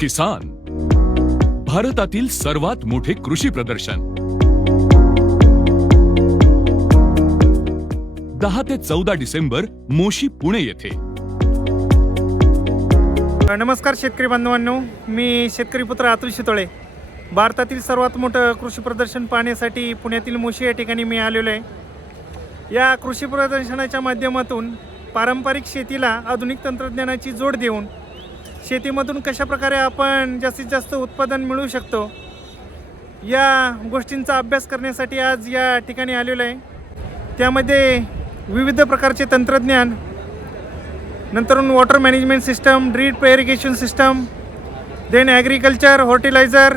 किसान, भारतातील सर्वात मोठे कृषी प्रदर्शन 10 ते 14 डिसेंबर मोशी पुणे येथे. नमस्कार शेतकरी बांधवांनो, मी शेतकरी पुत्र अतुल शितोळे. भारतातील सर्वात मोठं कृषी प्रदर्शन पाहण्यासाठी पुण्यातील मोशी या ठिकाणी मी आलेलो आहे. या कृषी प्रदर्शनाच्या माध्यमातून पारंपरिक शेतीला आधुनिक तंत्रज्ञानाची जोड देऊन शेतीमधून कशाप्रकारे आपण जास्तीत जास्त उत्पादन मिळवू शकतो या गोष्टींचा अभ्यास करण्यासाठी आज या ठिकाणी आलेलो आहे. त्यामध्ये विविध प्रकारचे तंत्रज्ञान, नंतरून water management system, drip irrigation system, then agriculture, हॉर्टिलायझर,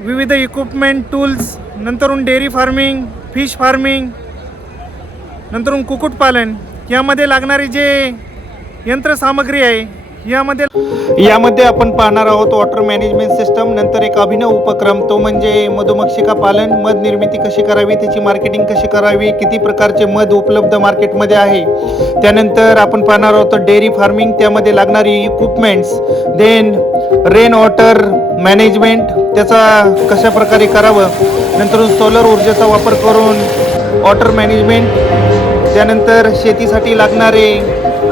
विविध इक्विपमेंट, टूल्स, नंतरून डेअरी फार्मिंग, फिश फार्मिंग, नंतरून कुक्कुटपालन यामध्ये लागणारी जे यंत्रसामग्री आहे यामध्ये आपण पाहणार आहोत वॉटर मॅनेजमेंट सिस्टम. नंतर एक अभिनव उपक्रम, तो म्हणजे मधुमक्षिका पालन. मध निर्मिती कशी करावी, त्याची मार्केटिंग कशी करावी, किती प्रकारचे मध उपलब्ध मार्केटमध्ये आहे. त्यानंतर आपण पाहणार आहोत डेअरी फार्मिंग, त्यामध्ये लागणारी equipments. Then rain water management, त्याचा कशा प्रकारे करावं. नंतर सोलर ऊर्जेचा वापर करून वॉटर मॅनेजमेंट. त्यानंतर शेतीसाठी लागणारे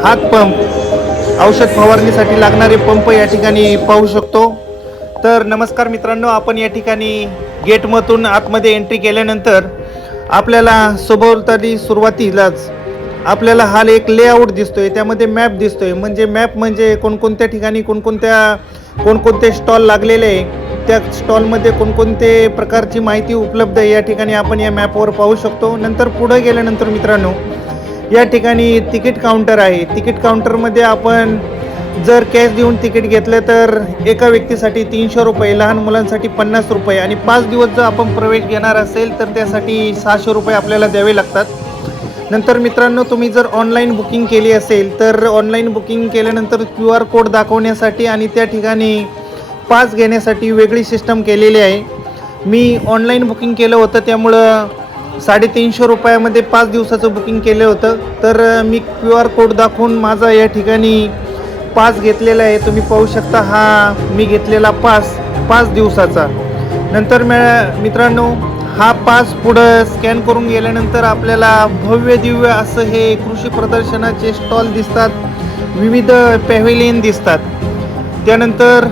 हातपंप, औषध फवारणीसाठी लागणारे पंप या ठिकाणी पाहू शकतो. तर नमस्कार मित्रांनो, आपण या ठिकाणी गेटमधून आतमध्ये एंट्री केल्यानंतर आपल्याला सभोवताली सुरुवातीलाच आपल्याला हा एक लेआउट दिसतोय. त्यामध्ये मॅप दिसतोय. मॅप म्हणजे कोणकोणत्या ठिकाणी कोणकोणते स्टॉल लागलेले आहे, त्या स्टॉलमध्ये कोणकोणते प्रकारची माहिती उपलब्ध आहे या ठिकाणी आपण या मॅपवर पाहू शकतो. नंतर पुढे गेल्यानंतर मित्रांनो, या ठिकाणी तिकीट काउंटर आहे. तिकीट काउंटरमध्ये आपण जर कॅश देऊन तिकीट घेतलं तर एका व्यक्तीसाठी 300 रुपये, लहान मुलांसाठी 50 रुपये आणि 5 दिवस जर आपण प्रवेश घेणार असेल तर त्यासाठी 600 रुपये आपल्याला द्यावे लागतात. नंतर मित्रांनो, तुम्ही जर ऑनलाईन बुकिंग केली असेल तर ऑनलाईन बुकिंग केल्यानंतर QR कोड दाखवण्यासाठी आणि त्या ठिकाणी पास घेण्यासाठी वेगळी सिस्टम केलेली आहे. मी ऑनलाईन बुकिंग केलं होतं, त्यामुळं 350 रुपयामध्ये 5 दिवसाचं बुकिंग केलं होतं. तर मी QR कोड दाखवून माझा या ठिकाणी पास घेतलेला आहे. तुम्ही पाहू शकता, हा मी घेतलेला पास 5 दिवसाचा. नंतर मित्रांनो, हा पास पुढं स्कॅन करून गेल्यानंतर आपल्याला भव्य दिव्य असं हे कृषी प्रदर्शनाचे स्टॉल दिसतात, विविध पॅव्हेलियन दिसतात. त्यानंतर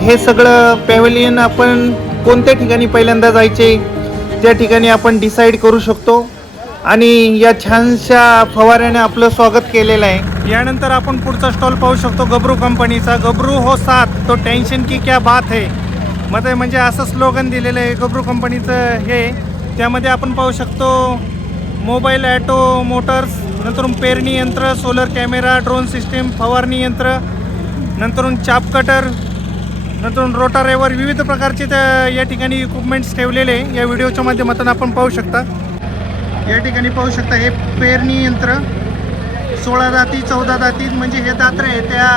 हे सगळं पॅव्हेलियन आपण कोणत्या ठिकाणी पहिल्यांदा जायचे त्या ठिकाणी आपण डिसाईड करू शकतो. आणि या छानशा फवाऱ्याने आपलं स्वागत केलेलं आहे. यानंतर आपण पुढचा स्टॉल पाहू शकतो गबरू कंपनीचा. गबरू हो साथ तो टेन्शन की क्या बात है, म्हणजे असं स्लोगन दिलेलं आहे गबरू कंपनीचं हे. त्यामध्ये आपण पाहू शकतो मोबाईल ॲटो मोटर्स, नंतर पेरणी यंत्र, सोलर कॅमेरा, ड्रोन सिस्टीम, फवारणी यंत्र, नंतर चाप कटर, नंतर रोटारेवर, विविध प्रकारचे या ठिकाणी इक्विपमेंट्स ठेवलेले या व्हिडिओच्या माध्यमातून आपण पाहू शकता. या ठिकाणी पाहू शकता हे पेरणी यंत्र 16 दाती 14 दाती, म्हणजे हे दात्रे आहे त्या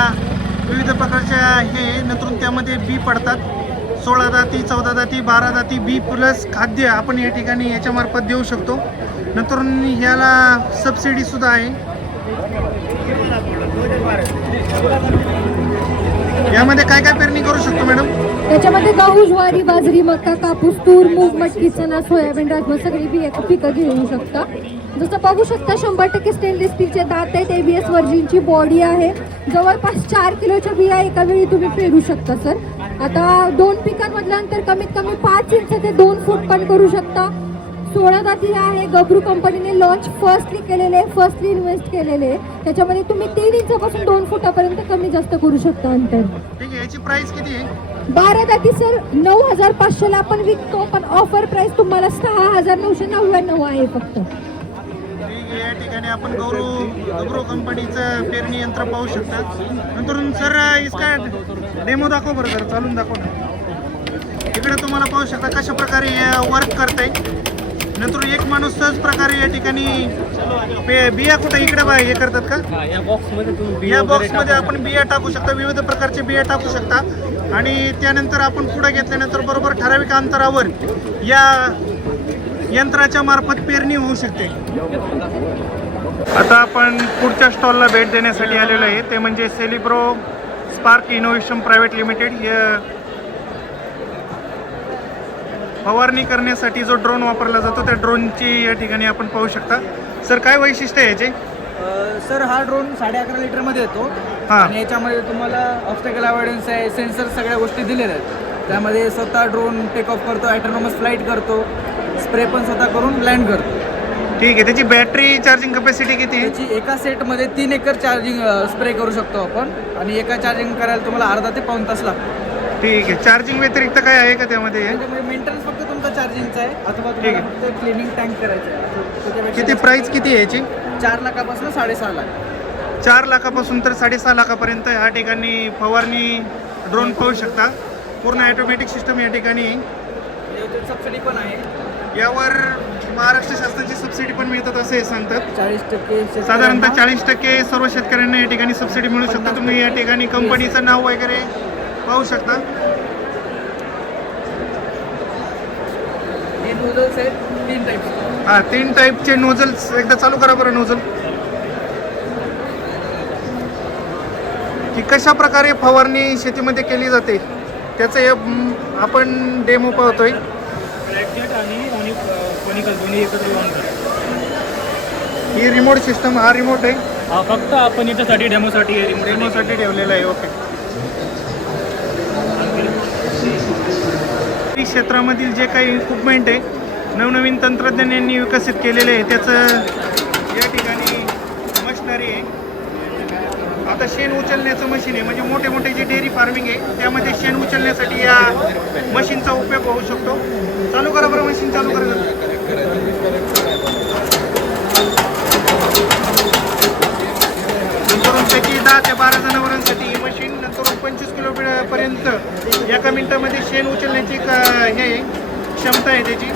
विविध प्रकारच्या हे. नंतर त्यामध्ये बी पडतात. 16 दाती 14 दाती 12 दाती बी प्लस खाद्य आपण या ठिकाणी याच्यामार्फत देऊ शकतो. नंतर ह्याला सबसिडीसुद्धा आहे. यामध्ये काय काय पेरणी करू शकतो मॅडम? त्याच्यामध्ये गहू, ज्वारी, बाजरी, मका, कापूस, तूर, मूग, मटकी, चणा, सोयाबीन, राजमा सगळी पिकं घेऊ शकता. जसं बघू शकता 100% स्टेनलेस स्टीलचे दात आहेत. ABS वर्जिनची बॉडी आहे. जवळपास 4 किलोच्या बिया एका वेळी तुम्ही पेरू शकता सर. आता 2 पिकांमधल्यानंतर कमीत कमी 5 इंच ते 2 फूट पण करू शकता. 16 दाती आहे. गबरू कंपनीने लॉन्च फर्स्टली केलेले आहे, फर्स्टली इन्व्हेस्ट केलेले आहे. त्याच्यामध्ये तुम्ही 3 इंचापासून 2 फुटापर्यंत कमी जास्त करू शकता अंतर. ठीक आहे. याची प्राइस किती आहे? 12 दाती सर 9,500 ला आपण विकतो, पण ऑफर प्राइस तुम्हाला 6,999 आहे फक्त. या ठिकाणी आपण गबरू कंपनीचं पेरणी यंत्र पाहू शकता. नंतर सर इसका डेमो दाखव बरं, जर चालून दाखव ना. इकडे तुम्हाला पाहू शकता कशा प्रकारे वर्क करते. नंतर एक माणूस सहज प्रकारे या ठिकाणी बिया कुठे इकडे हे करतात का, या बॉक्समध्ये आपण बिया टाकू शकता, विविध प्रकारचे बिया टाकू शकता. आणि त्यानंतर आपण पुढे घेतल्यानंतर बरोबर ठराविक अंतरावर या यंत्राच्या मार्फत पेरणी होऊ शकते. आता आपण पुढच्या स्टॉलला भेट देण्यासाठी आलेलो आहे, ते म्हणजे सेलिब्रो स्पार्क इनोव्हेशन प्रायव्हेट लिमिटेड या फवारणी करण्यासाठी जो ड्रोन वापरला जातो त्या ड्रोनची या ठिकाणी आपण पाहू शकता. सर काय वैशिष्ट्य आहे याचे? सर हा ड्रोन 11.5 लिटरमध्ये येतो हां. आणि याच्यामध्ये तुम्हाला ऑब्स्टॅकल अवॉइडन्स आहे, सेन्सर, सगळ्या गोष्टी दिलेल्या आहेत. त्यामध्ये स्वतः ड्रोन टेक ऑफ करतो, ॲटोनॉमस फ्लाईट करतो, स्प्रे पण स्वतः करून लँड करतो. ठीक आहे. त्याची बॅटरी चार्जिंग कॅपॅसिटी किती आहे? त्याची एका सेटमध्ये 3 एकर चार्जिंग स्प्रे करू शकतो आपण आणि एका चार्जिंग करायला तुम्हाला अर्धा ते पाऊण तास लागतो. ठीक आहे. चार्जिंग व्यतिरिक्त काय आहे का त्यामध्ये? त्याच्यामध्ये मेंटेनन्स फक्त तुमचा चार्जिंगचा आहे अथवा ठीक आहे. तुम्हाला फक्त क्लिनिंग टँक करायचं आहे. त्याच्यापेक्षा किती प्राइस किती आहे याची? 4 लाखापासून 6.5 लाख. 4 लाखापासून तर 6.5 लाखापर्यंत ह्या ठिकाणी फवारणी ड्रोन पाहू शकता. पूर्ण ॲटोमॅटिक सिस्टम या ठिकाणी. सबसिडी पण आहे. यावर महाराष्ट्र शासनाची सबसिडी पण मिळतात असे सांगतात. 40% साधारणतः 40% सर्व शेतकऱ्यांना या ठिकाणी सबसिडी मिळू शकता. तुम्ही या ठिकाणी कंपनीचं नाव वगैरे पाहू शकता. हे नोझल्स आहेत 3 टाईप्स. हां, 3 टाईपचे नोझल्स. एकदा चालू करा बरं नोझल. की कशा प्रकारे फवारणी शेतीमध्ये केली जाते त्याचं हे आपण डेमो पाहतोय. आणि कोनिकल दोन्ही एकत्र लावून करा. ही रिमोट सिस्टम, हा रिमोट आहे. हा फक्त आपण याच्यासाठी डेमोसाठी डेमोसाठी ठेवलेला आहे. ओके. क्षेत्रामधील जे काही इक्विपमेंट आहे, नवनवीन तंत्रज्ञानांनी विकसित केलेले आहे त्याचं या ठिकाणी मशिनरी आहे. आता शेण उचलण्याचं मशीन आहे, म्हणजे मोठे मोठे जे डेअरी फार्मिंग आहे त्यामध्ये शेण उचलण्यासाठी या मशीनचा उपयोग होऊ शकतो. चालू करा बरं मशीन, चालू करा. नंतर त्याची 10 ते 12 जनावरांसाठी ही मशीन, नंतर 25 किलोपर्यंत एका मिनिटामध्ये शेण उचलण्याची हे क्षमता आहे त्याची.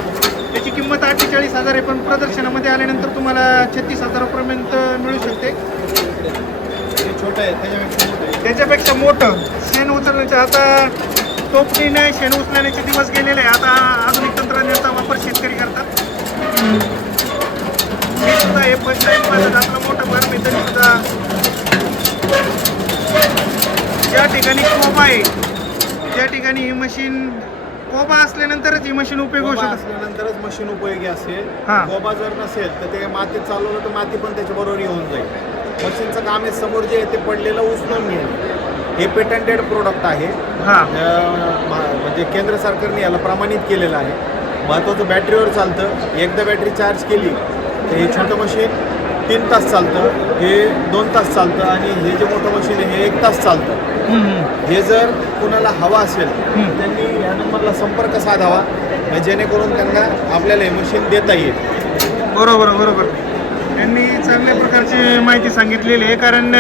त्याची किंमत 48,000 आहे, पण प्रदर्शनामध्ये आल्यानंतर तुम्हाला 36,000पर्यंत मिळू शकते. छोटं आहे त्याच्यापेक्षा मोठं शेण उचलण्याचं. आता टोपलीने शेण उचलण्याचे दिवस गेलेले आहे. आता आधुनिक तंत्रज्ञानाचा वापर शेतकरी करतात. हे सुद्धा हे फर्स्ट टाईम माझं आपलं मोठं फार्म आहे तरी सुद्धा ज्या ठिकाणी कोबा आहे त्या ठिकाणी ही मशीन, कोबा असल्यानंतरच ही मशीन उपयोग होऊ शकते. असल्यानंतरच मशीन उपयोगी असेल. हां. कोबा जर नसेल तर ते मातीत चालवलं तर माती पण त्याच्याबरोबर येऊन जाईल. मशीनचं काम आहे समोर जे आहे ते पडलेलं उचलून घेणे. हे पेटंटेड प्रोडक्ट आहे. हां. म्हणजे केंद्र सरकारने याला प्रमाणित केलेलं आहे. महत्त्वाचं बॅटरीवर चालतं. एकदा बॅटरी चार्ज केली तर हे छोटं मशीन 3 तास चालतं, हे 2 तास चालतं आणि हे जे मोठं मशीन आहे हे 1 तास चालतं. हे जर कुणाला हवा असेल त्यांनी या नंबरला संपर्क साधावा, जेणेकरून त्यांना आपल्याला हे मशीन देता येईल. बरोबर बरोबर. त्यांनी चांगल्या प्रकारची माहिती सांगितलेली आहे. कारण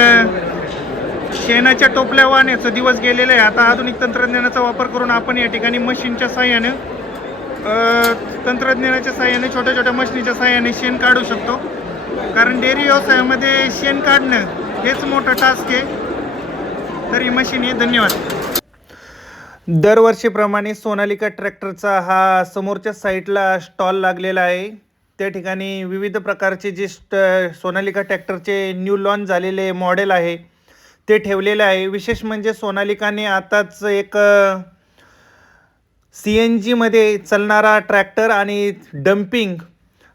शेणाच्या टोपल्या वाहण्याचा दिवस गेलेला आहे. आता आधुनिक तंत्रज्ञानाचा वापर करून आपण या ठिकाणी मशीनच्या साह्याने, तंत्रज्ञानाच्या साह्याने, छोट्या छोट्या मशीनीच्या साह्याने शेण काढू शकतो. कारण डेअरी व्यवसायामध्ये शेण काढणं हेच मोठं टास्क आहे. तर ही मशीन आहे. धन्यवाद. दरवर्षीप्रमाणे सोनालिका ट्रॅक्टरचा हा समोरच्या साईडला स्टॉल लागलेला आहे. त्या ठिकाणी विविध प्रकारचे जे सोनालिका ट्रॅक्टरचे न्यू लॉन्च झालेले मॉडेल आहे ते ठेवलेले आहे. विशेष म्हणजे सोनालिकाने आताच एक CNGमध्ये चालणारा ट्रॅक्टर आणि डम्पिंग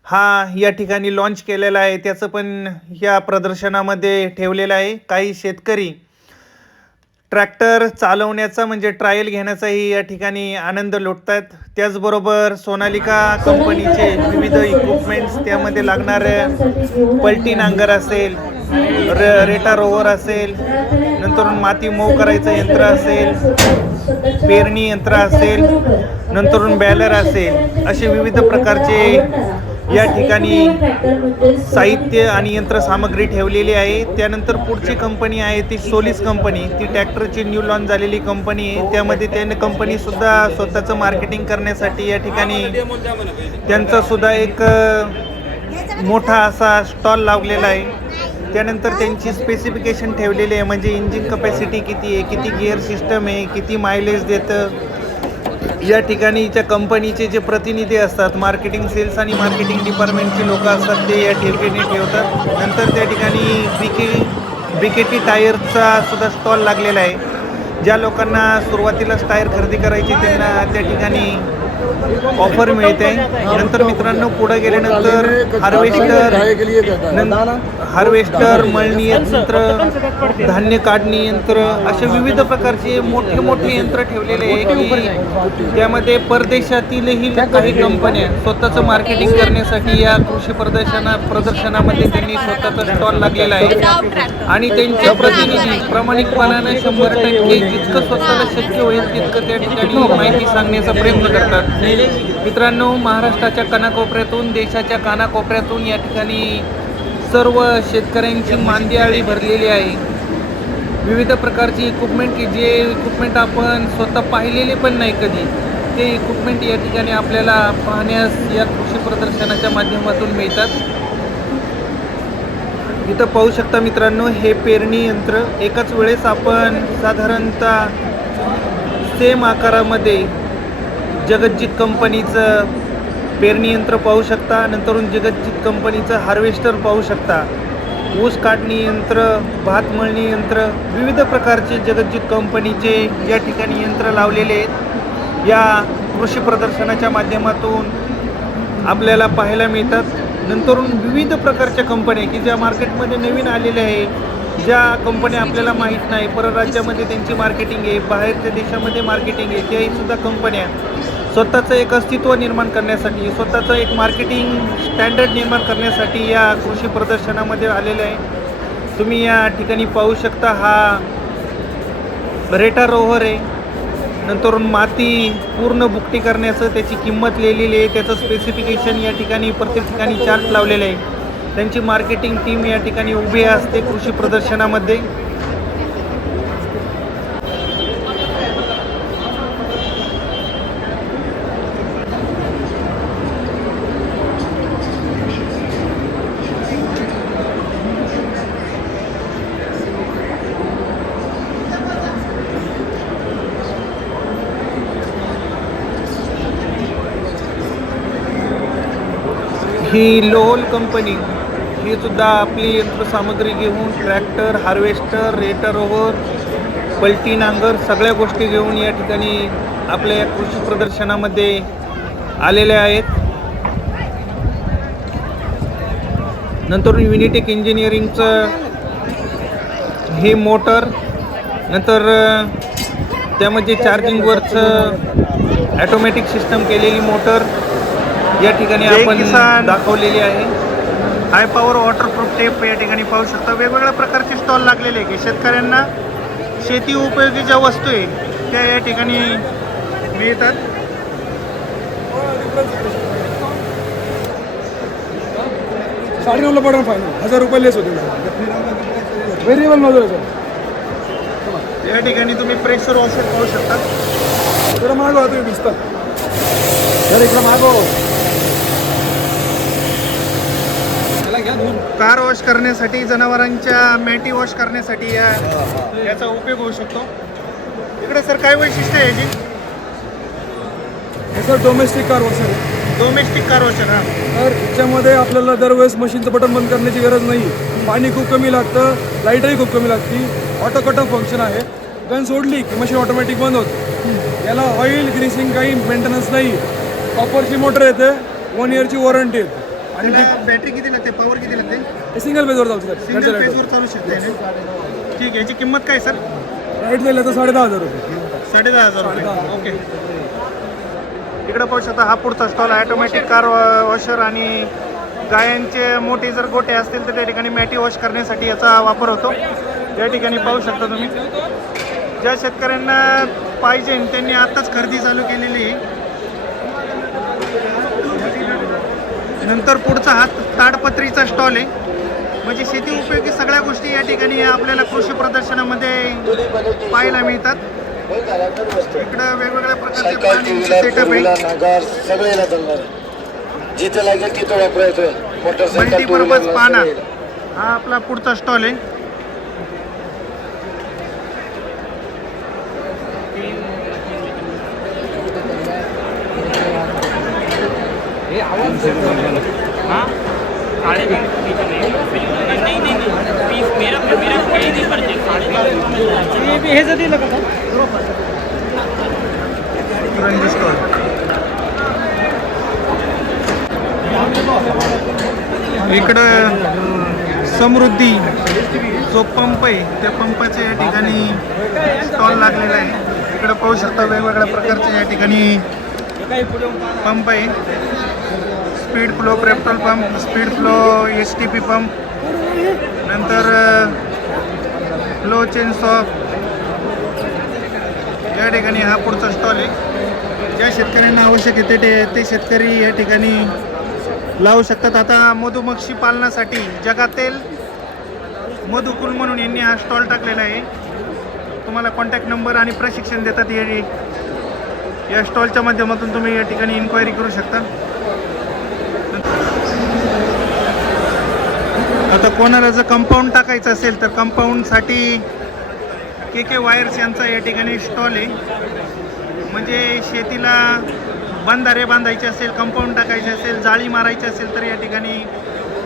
हा या ठिकाणी लॉन्च केलेला आहे. त्याचं पण या प्रदर्शनामध्ये ठेवलेलं आहे. काही शेतकरी ट्रॅक्टर चालवण्याचा म्हणजे ट्रायल घेण्याचाही या ठिकाणी आनंद लुटतात. त्याचबरोबर सोनालिका कंपनीचे विविध इक्विपमेंट्स, त्यामध्ये लागणारे पलटी नांगर असेल, रेटा रोवर असेल, नंतर माती मऊ करायचं यंत्र असेल, पेरणी यंत्र असेल, नंतरून बॅलर असेल, असे विविध प्रकारचे या ठिकाणी साहित्य आणि यंत्रसामग्री ठेवलेली आहे. त्यानंतर पुढची कंपनी आहे ती सोलिस कंपनी. ती ट्रॅक्टरची न्यू लॉन्च झालेली कंपनी आहे. त्यामध्ये त्याने कंपनीसुद्धा स्वतःचं मार्केटिंग करण्यासाठी या ठिकाणी त्यांचासुद्धा एक मोठा असा स्टॉल लावलेला आहे. त्यानंतर त्यांची स्पेसिफिकेशन ठेवलेली आहे, म्हणजे इंजिन कपॅसिटी किती आहे, किती गिअर सिस्टम आहे, किती मायलेज देतं. या ठिकाणीच्या कंपनीचे जे प्रतिनिधी असतात, मार्केटिंग, सेल्स आणि मार्केटिंग डिपार्टमेंटचे लोक असतात, ते या ठिकाणी ठेवतात. नंतर त्या ठिकाणी BKT टायरचा सुद्धा स्टॉल लागलेला आहे. ज्या लोकांना सुरुवातीलाच टायर खरेदी करायची त्यांना त्या ठिकाणी ऑफर मिळते. नंतर मित्रांनो पुढे गेल्यानंतर हार्वेस्टर, मळणी यंत्र, धान्य काढणी यंत्र असे विविध प्रकारचे मोठे मोठे यंत्र ठेवलेले आहे की त्यामध्ये परदेशातीलही काही कंपन्या स्वतःचं मार्केटिंग करण्यासाठी या कृषी प्रदर्शनामध्ये त्यांनी स्वतःचा स्टॉल लागलेला आहे आणि त्यांचे प्रतिनिधी प्रामाणिकपणाने 100% जितकं स्वतःला शक्य होईल तितकं त्या ठिकाणी माहिती सांगण्याचा प्रयत्न करतात. मित्रांनो, महाराष्ट्राच्या कानाकोपऱ्यातून, देशाच्या कानाकोपऱ्यातून या ठिकाणी सर्व शेतकऱ्यांची मांदियाळी भरलेली आहे. विविध प्रकारची इक्विपमेंट की जे इक्विपमेंट आपण स्वतः पाहिलेले पण नाही कधी, ते इक्विपमेंट या ठिकाणी आपल्याला पाहण्यास या कृषी प्रदर्शनाच्या माध्यमातून मिळतात. इथं पाहू शकता मित्रांनो, हे पेरणी यंत्र एकाच वेळेस आपण साधारणतः सेम आकारामध्ये जगज्जित कंपनीचं पेरणी यंत्र पाहू शकता. नंतरून जगज्जित कंपनीचं हार्वेस्टर पाहू शकता. ऊस काढणी यंत्र, भात मळणी यंत्र, विविध प्रकारचे जगज्जित कंपनीचे या ठिकाणी यंत्र लावलेले आहेत. या कृषी प्रदर्शनाच्या माध्यमातून आपल्याला पाहायला मिळतात. नंतरून विविध प्रकारच्या कंपन्या की ज्या मार्केटमध्ये नवीन आलेल्या आहे, ज्या कंपन्या आपल्याला माहीत नाही, परराज्यामध्ये त्यांची मार्केटिंग आहे, बाहेरच्या देशामध्ये मार्केटिंग आहे, त्याही सुद्धा कंपन्या स्वतःचं एक अस्तित्व निर्माण करण्यासाठी, स्वतःचं एक मार्केटिंग स्टँडर्ड निर्माण करण्यासाठी या कृषी प्रदर्शनामध्ये आलेले आहे. तुम्ही या ठिकाणी पाहू शकता, हा रेटा रोव्हर आहे. नंतर माती पूर्ण बुकटी करण्याचं त्याची किंमत लिहिलेली आहे, त्याचं स्पेसिफिकेशन या ठिकाणी प्रत्येक ठिकाणी चार्ट लावलेलं आहे. त्यांची मार्केटिंग टीम या ठिकाणी उभी असते कृषी प्रदर्शनामध्ये. ही लोहल कंपनी ही सुद्धा आपली यंत्रसामग्री घेऊन ट्रॅक्टर, हार्वेस्टर, रेटर ओव्हर, पलटी नांगर सगळ्या गोष्टी घेऊन या ठिकाणी आपल्या या कृषी प्रदर्शनामध्ये आलेल्या आहेत. नंतर युनिटेक इंजिनिअरिंगचं हे मोटर, नंतर त्यामध्ये चार्जिंगवरचं ॲटोमॅटिक सिस्टम केलेली मोटर या ठिकाणी आपण दाखवलेली आहे. हाय पॉवर वॉटरप्रूफ टेप या ठिकाणी पाहू शकता. वेगवेगळ्या प्रकारचे स्टॉल लागलेले आहे की शेतकऱ्यांना शेती उपयोगी ज्या वस्तू आहे त्या या ठिकाणी मिळतात. ₹9.5 पडणार फायनल, ₹1000 लेस होते. व्हेरिएबल मजूर आहे सर. या ठिकाणी तुम्ही प्रेशर वॉशर पाहू शकता. जरा मागो तुम्ही भिजता जर इकडं मागो. कार वॉश करण्यासाठी, जनावरांच्या मॅटी वॉश करण्यासाठी याचा उपयोग होऊ शकतो. इकडे सर काय वैशिष्ट्य आहे याची? हे सर डोमेस्टिक कार वॉशर आहे. Domestic car washer. हां, तर याच्यामध्ये आपल्याला दरवेळेस मशीनचं बटन बंद करण्याची गरज नाही. पाणी खूप कमी लागतं, लाईटही खूप कमी लागते. ऑटो कट ऑफ फंक्शन आहे. गन सोडली की मशीन ऑटोमॅटिक बंद होते. याला ऑइल ग्रीसिंग काही मेंटेनन्स नाही. कॉपरची मोटर येते, 1 इयरची वॉरंटी येते. आणि बॅटरी किती लागते, पॉवर किती लागते? हे सिंगल पेजवर चालू शकते. सिंगल पेजवर चालू शकते. ठीक आहे. याची किंमत काय सर? राईट झालं तर ₹10,500. 10,500. ओके. इकडं पाहू शकता, हा पुढचा स्टॉल ऑटोमॅटिक कार वॉशर आणि गायांचे मोठे जर गोटे असतील तर त्या ठिकाणी मॅटी वॉश करण्यासाठी याचा वापर होतो. या ठिकाणी पाहू शकता तुम्ही. ज्या शेतकऱ्यांना पाहिजे त्यांनी आत्ताच खरेदी चालू केलेली आहे. नंतर पुढचा हा ताडपत्रीचा स्टॉल आहे. म्हणजे शेती उपयोगी सगळ्या गोष्टी या ठिकाणी आपल्याला कृषी प्रदर्शनामध्ये पाहायला मिळतात. इकडं वेगवेगळ्या प्रकारचे सेटअप आहे. जिथे लागेल तिथं वापरायचंय. मल्टीपर्पज पाना हा आपला पुढचा स्टॉल आहे. हां रंजी स्टॉल. इकडं समृद्धी जो पंप आहे त्या पंपाच्या या ठिकाणी स्टॉल लागलेला आहे. इकडं पाहू शकता वेगवेगळ्या प्रकारचे या ठिकाणी पंप आहे. Speed flow petrol pump, speed flow STP pump, नंतर फ्लो चेंज ऑफ या ठिकाणी हा पुढचा स्टॉल आहे. ज्या शेतकऱ्यांना आवश्यक आहे ते शेतकरी या ठिकाणी लावू शकतात. आता मधुमक्षी पालनासाठी जगातील मधुकुल म्हणून यांनी हा स्टॉल टाकलेला आहे. तुम्हाला कॉन्टॅक्ट नंबर आणि प्रशिक्षण देतात. या स्टॉलच्या माध्यमातून तुम्ही या ठिकाणी इन्क्वायरी करू शकता. आता कोणाला जर कंपाऊंड टाकायचं असेल तर कंपाऊंडसाठी KK वायर्स यांचा या ठिकाणी स्टॉल आहे. म्हणजे शेतीला बंधारे बांधायचे असेल, कंपाऊंड टाकायचे असेल, जाळी मारायची असेल तर या ठिकाणी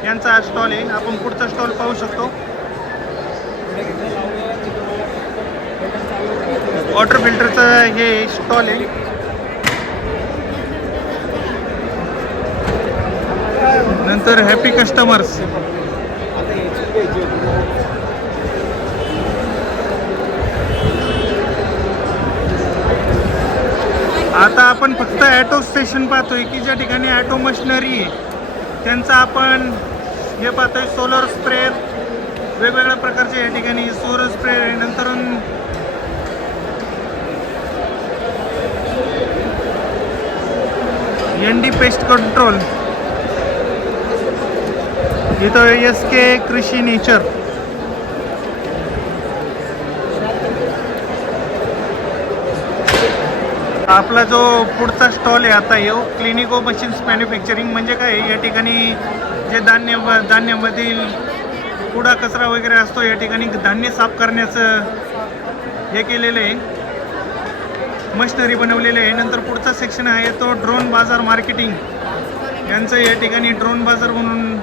यांचा स्टॉल आहे. आपण पुढचा स्टॉल पाहू शकतो. वॉटर फिल्टरचं हे स्टॉल आहे. नंतर हॅपी कस्टमर्स, आता आपण फक्त ॲटो स्टेशन पाहतोय की ज्या ठिकाणी ॲटो मशिनरी आहे त्यांचा आपण हे पाहतोय. सोलर स्प्रे वेगवेगळ्या प्रकारचे या ठिकाणी सोलर स्प्रे, नंतर ND पेस्ट कंट्रोल, इथं SK कृषी नेचर. आपला जो पुढचा स्टॉल आहे आता यो क्लिनिको मशीन्स मॅन्युफॅक्चरिंग. म्हणजे काय या ठिकाणी जे धान्यामधील कुडा कचरा वगैरे असतो या ठिकाणी धान्य साफ करण्याचं हे केलेलं आहे, मशिनरी बनवलेलं आहे. नंतर पुढचा सेक्शन आहे तो ड्रोन बाजार मार्केटिंग यांचं. या ठिकाणी ड्रोन बाजार म्हणून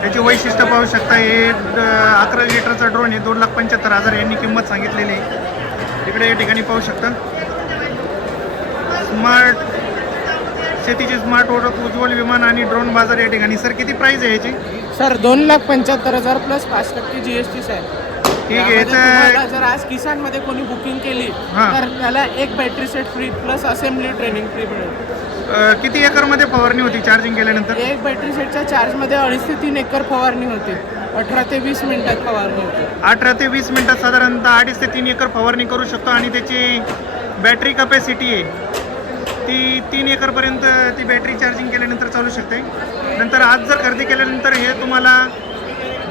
त्याची वैशिष्ट्य पाहू शकता. हे 11 लिटरचा ड्रोन आहे. 2,75,000 यांनी किंमत सांगितलेली आहे. इकडे या ठिकाणी पाहू शकता. स्मार्ट शेतीची स्मार्ट ओळख, उज्ज्वल विमान आणि ड्रोन बाजार या ठिकाणी. सर किती प्राइस आहे याची? Sir 2,75,000 plus 5% GST sir. ठीक आहे. तुम्हाला जर आज किसान मध्ये कोणी बुकिंग केली हां. तर त्याला एक battery set free plus assembly training free मिळेल. किती एकरमध्ये फवारणी होती चार्जिंग केल्यानंतर? एक बॅटरी सेटच्या चार्जमध्ये 2.5 ते 3 एकर फवारणी होते. 18 ते 20 मिनिटात फवारणी होते. 18 ते 20 मिनिटात साधारणतः 2.5 ते 3 एकर फवारणी करू शकतो. आणि त्याची बॅटरी कपॅसिटी आहे ती 3 एकरपर्यंत ती बॅटरी चार्जिंग केल्यानंतर चालू शकते. नंतर आज जर खरेदी केल्यानंतर हे तुम्हाला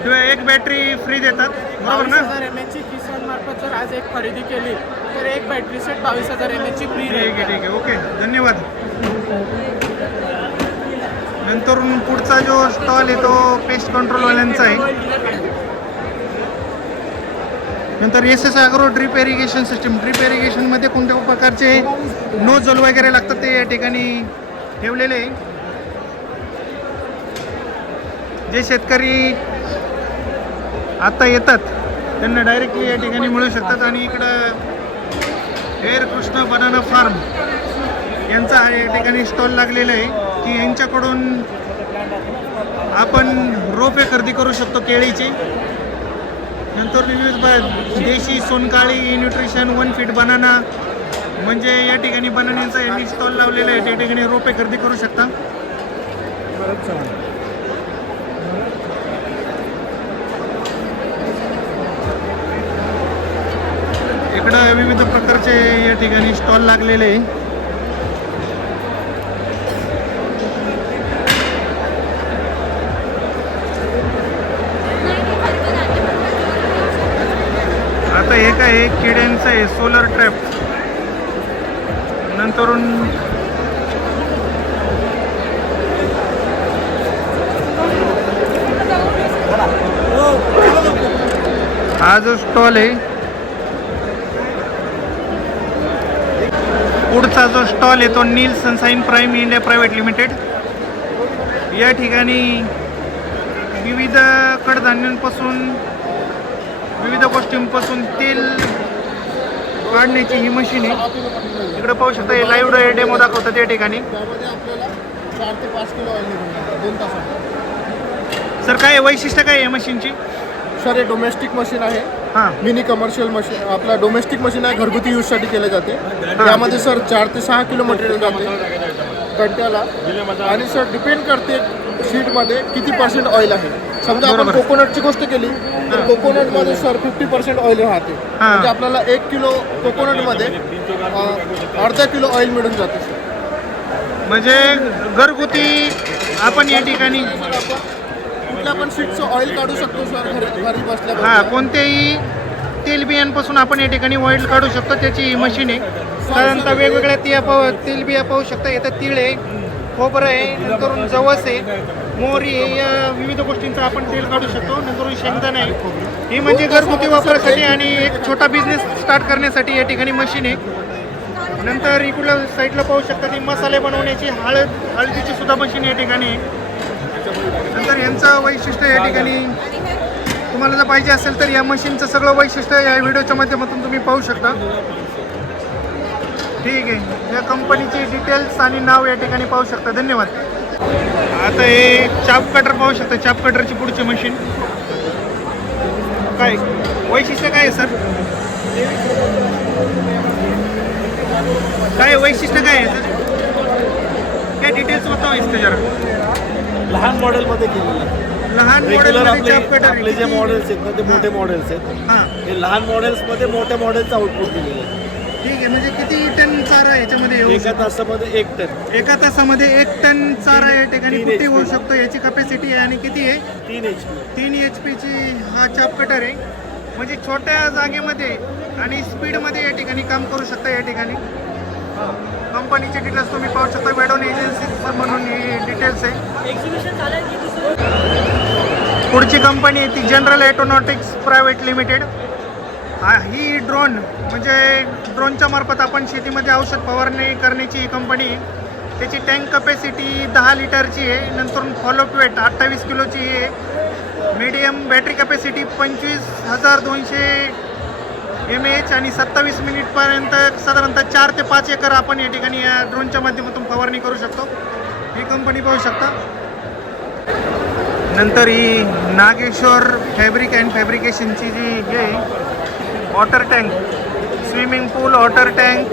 एक बॅटरी फ्री देतात, बरोबर ना? 22,000 mAh ची किसान मार्फत जर आज एक खरेदी केली तर एक बॅटरी सेट 22,000 mAh ची फ्री. ठीक आहे. ओके, धन्यवाद. नंतर पुढचा जो स्टॉल आहे तो पेस्ट कंट्रोलवाल्यांचा आहे. नंतर SS agro drip irrigation system. Drip इरिगेशनमध्ये कोणत्या प्रकारचे नोझल वगैरे लागतात ते या ठिकाणी ठेवलेले आहे. जे शेतकरी आता येतात त्यांना डायरेक्टली या ठिकाणी मिळू शकतात. आणि इकडं एअर कृष्ण बनाना फार्म यांचा या ठिकाणी स्टॉल लागलेला आहे की यांच्याकडून आपण रोपे खरेदी करू शकतो केळीची. नंतर विविध देशी सोनकाळी न्यूट्रिशन 1 फीट बनाना, म्हणजे या ठिकाणी बनान्यांचा यांनी स्टॉल लावलेला आहे. त्या ठिकाणी रोपे खरेदी करू शकता. इकडं विविध प्रकारचे या ठिकाणी स्टॉल लागलेले आहे. आता हे काय किड्यांचं आहे सोलर ट्रॅप. नंतर हा जो स्टॉल आहे यांचा जो स्टॉल आहे तो Neel sunshine prime India private limited. या ठिकाणी विविध कडधान्यांपासून विविध गोष्टींपासून तेल काढण्याची ही मशीन आहे. इकडे पाहू शकता हे लाईव्ह डेमो दाखवतात या ठिकाणी. त्यामध्ये आपल्याला 4 ते 5 किलो ऑइल निघून 2 तासात. सर काय वैशिष्ट्य काय आहे या मशीनची? सर हे डोमेस्टिक मशीन आहे. हां मिनी कमर्शियल मशीन आपला डोमेस्टिक मशीन आहे, घरगुती यूजसाठी केले जाते. यामध्ये सर 4 ते 6 किलो मटेरियल जाते घंट्याला. आणि सर डिपेंड करते शीटमध्ये किती % ऑइल आहे. समजा आपण बरोबर. कोकोनटची गोष्ट केली तर कोकोनटमध्ये सर 50% ऑइल राहते. म्हणजे आपल्याला 1 किलो कोकोनटमध्ये अर्धा किलो ऑइल मिळून जाते सर. म्हणजे घरगुती आपण या ठिकाणी कुठल्या पण शीटचं ऑइल काढू शकतो सर घरी बसल्या. हां कोणत्याही तेलबियांपासून आपण या ठिकाणी ऑइल काढू शकतो. त्याची ही मशीन आहे. साधारणतः वेगवेगळ्या तेलबिया पाहू शकता. इथं तीळ आहे, खोबरं आहे, नंतर जवस आहे, मोहरी आहे. या विविध गोष्टींचं आपण तेल काढू शकतो. नंतर शेंगदाणा आहे. ही म्हणजे घरगुती वापरासाठी आणि एक छोटा बिझनेस स्टार्ट करण्यासाठी या ठिकाणी मशीन आहे. नंतर इकडल्या साईडला पाहू शकता ती मसाले बनवण्याची हळदीची सुद्धा मशीन या ठिकाणी आहे. नंतर यांचं वैशिष्ट्य या ठिकाणी तुम्हाला जर पाहिजे असेल तर या मशीनचं सगळं वैशिष्ट्य या व्हिडिओच्या माध्यमातून तुम्ही पाहू शकता. ठीक आहे. या कंपनीची डिटेल्स आणि नाव या ठिकाणी पाहू शकता. धन्यवाद. आता हे चाप कटर पाहू शकता. चाप कटरची पुढची मशीन काय वैशिष्ट्य काय आहे सर? काय वैशिष्ट्य काय आहे सर? काय डिटेल्स बताओ इसके जरा. लहान मॉडेलमध्ये केलेलं आहे. लहान रेग्युलर मॉडेलमध्ये चाप कटर आपले जे मॉडेल्स आहेत ना ते मोठे मॉडेल्स आहेत. हां हे लहान मॉडेल्समध्ये मोठ्या मॉडेलचं आउटपुट दिलेलं आहे. ठीक आहे. म्हणजे किती टन चारा याच्यामध्ये येऊ एका तासामध्ये 1 टन. एका तासामध्ये 1 टन चारा या ठिकाणी 3 कुठे होऊ HP. शकतो. याची कॅपॅसिटी आहे आणि किती आहे? 3 HP. 3 HP ची हा चाप कटर आहे. म्हणजे छोट्या जागेमध्ये आणि स्पीडमध्ये या ठिकाणी काम करू शकता. या ठिकाणी कंपनीचे डिटेल्स तुम्ही पाहू शकता. वेडोन एजन्सी म्हणून ही डिटेल्स आहे. पुढची कंपनी आहे ती जनरल एरोनॉटिक्स प्रायव्हेट लिमिटेड. ही ड्रोन म्हणजे ड्रोनच्या मार्फत आपण शेतीमध्ये औषध फवारणी करण्याची ही कंपनी आहे. त्याची टँक कपॅसिटी 10 लिटरची आहे. नंतर फॉलोअप वेट 28 किलोची आहे. मीडियम बॅटरी कॅपॅसिटी 25,200 mAh आणि 27 मिनिटपर्यंत साधारणतः 4 ते 5 एकर आपण या ठिकाणी या ड्रोनच्या माध्यमातून फवारणी करू शकतो. ही कंपनी पाहू शकता. नंतर ही नागेश्वर फॅब्रिक अँड फॅब्रिकेशनची जी हे आहे वॉटर टँक, स्विमिंग पूल, वॉटर टँक,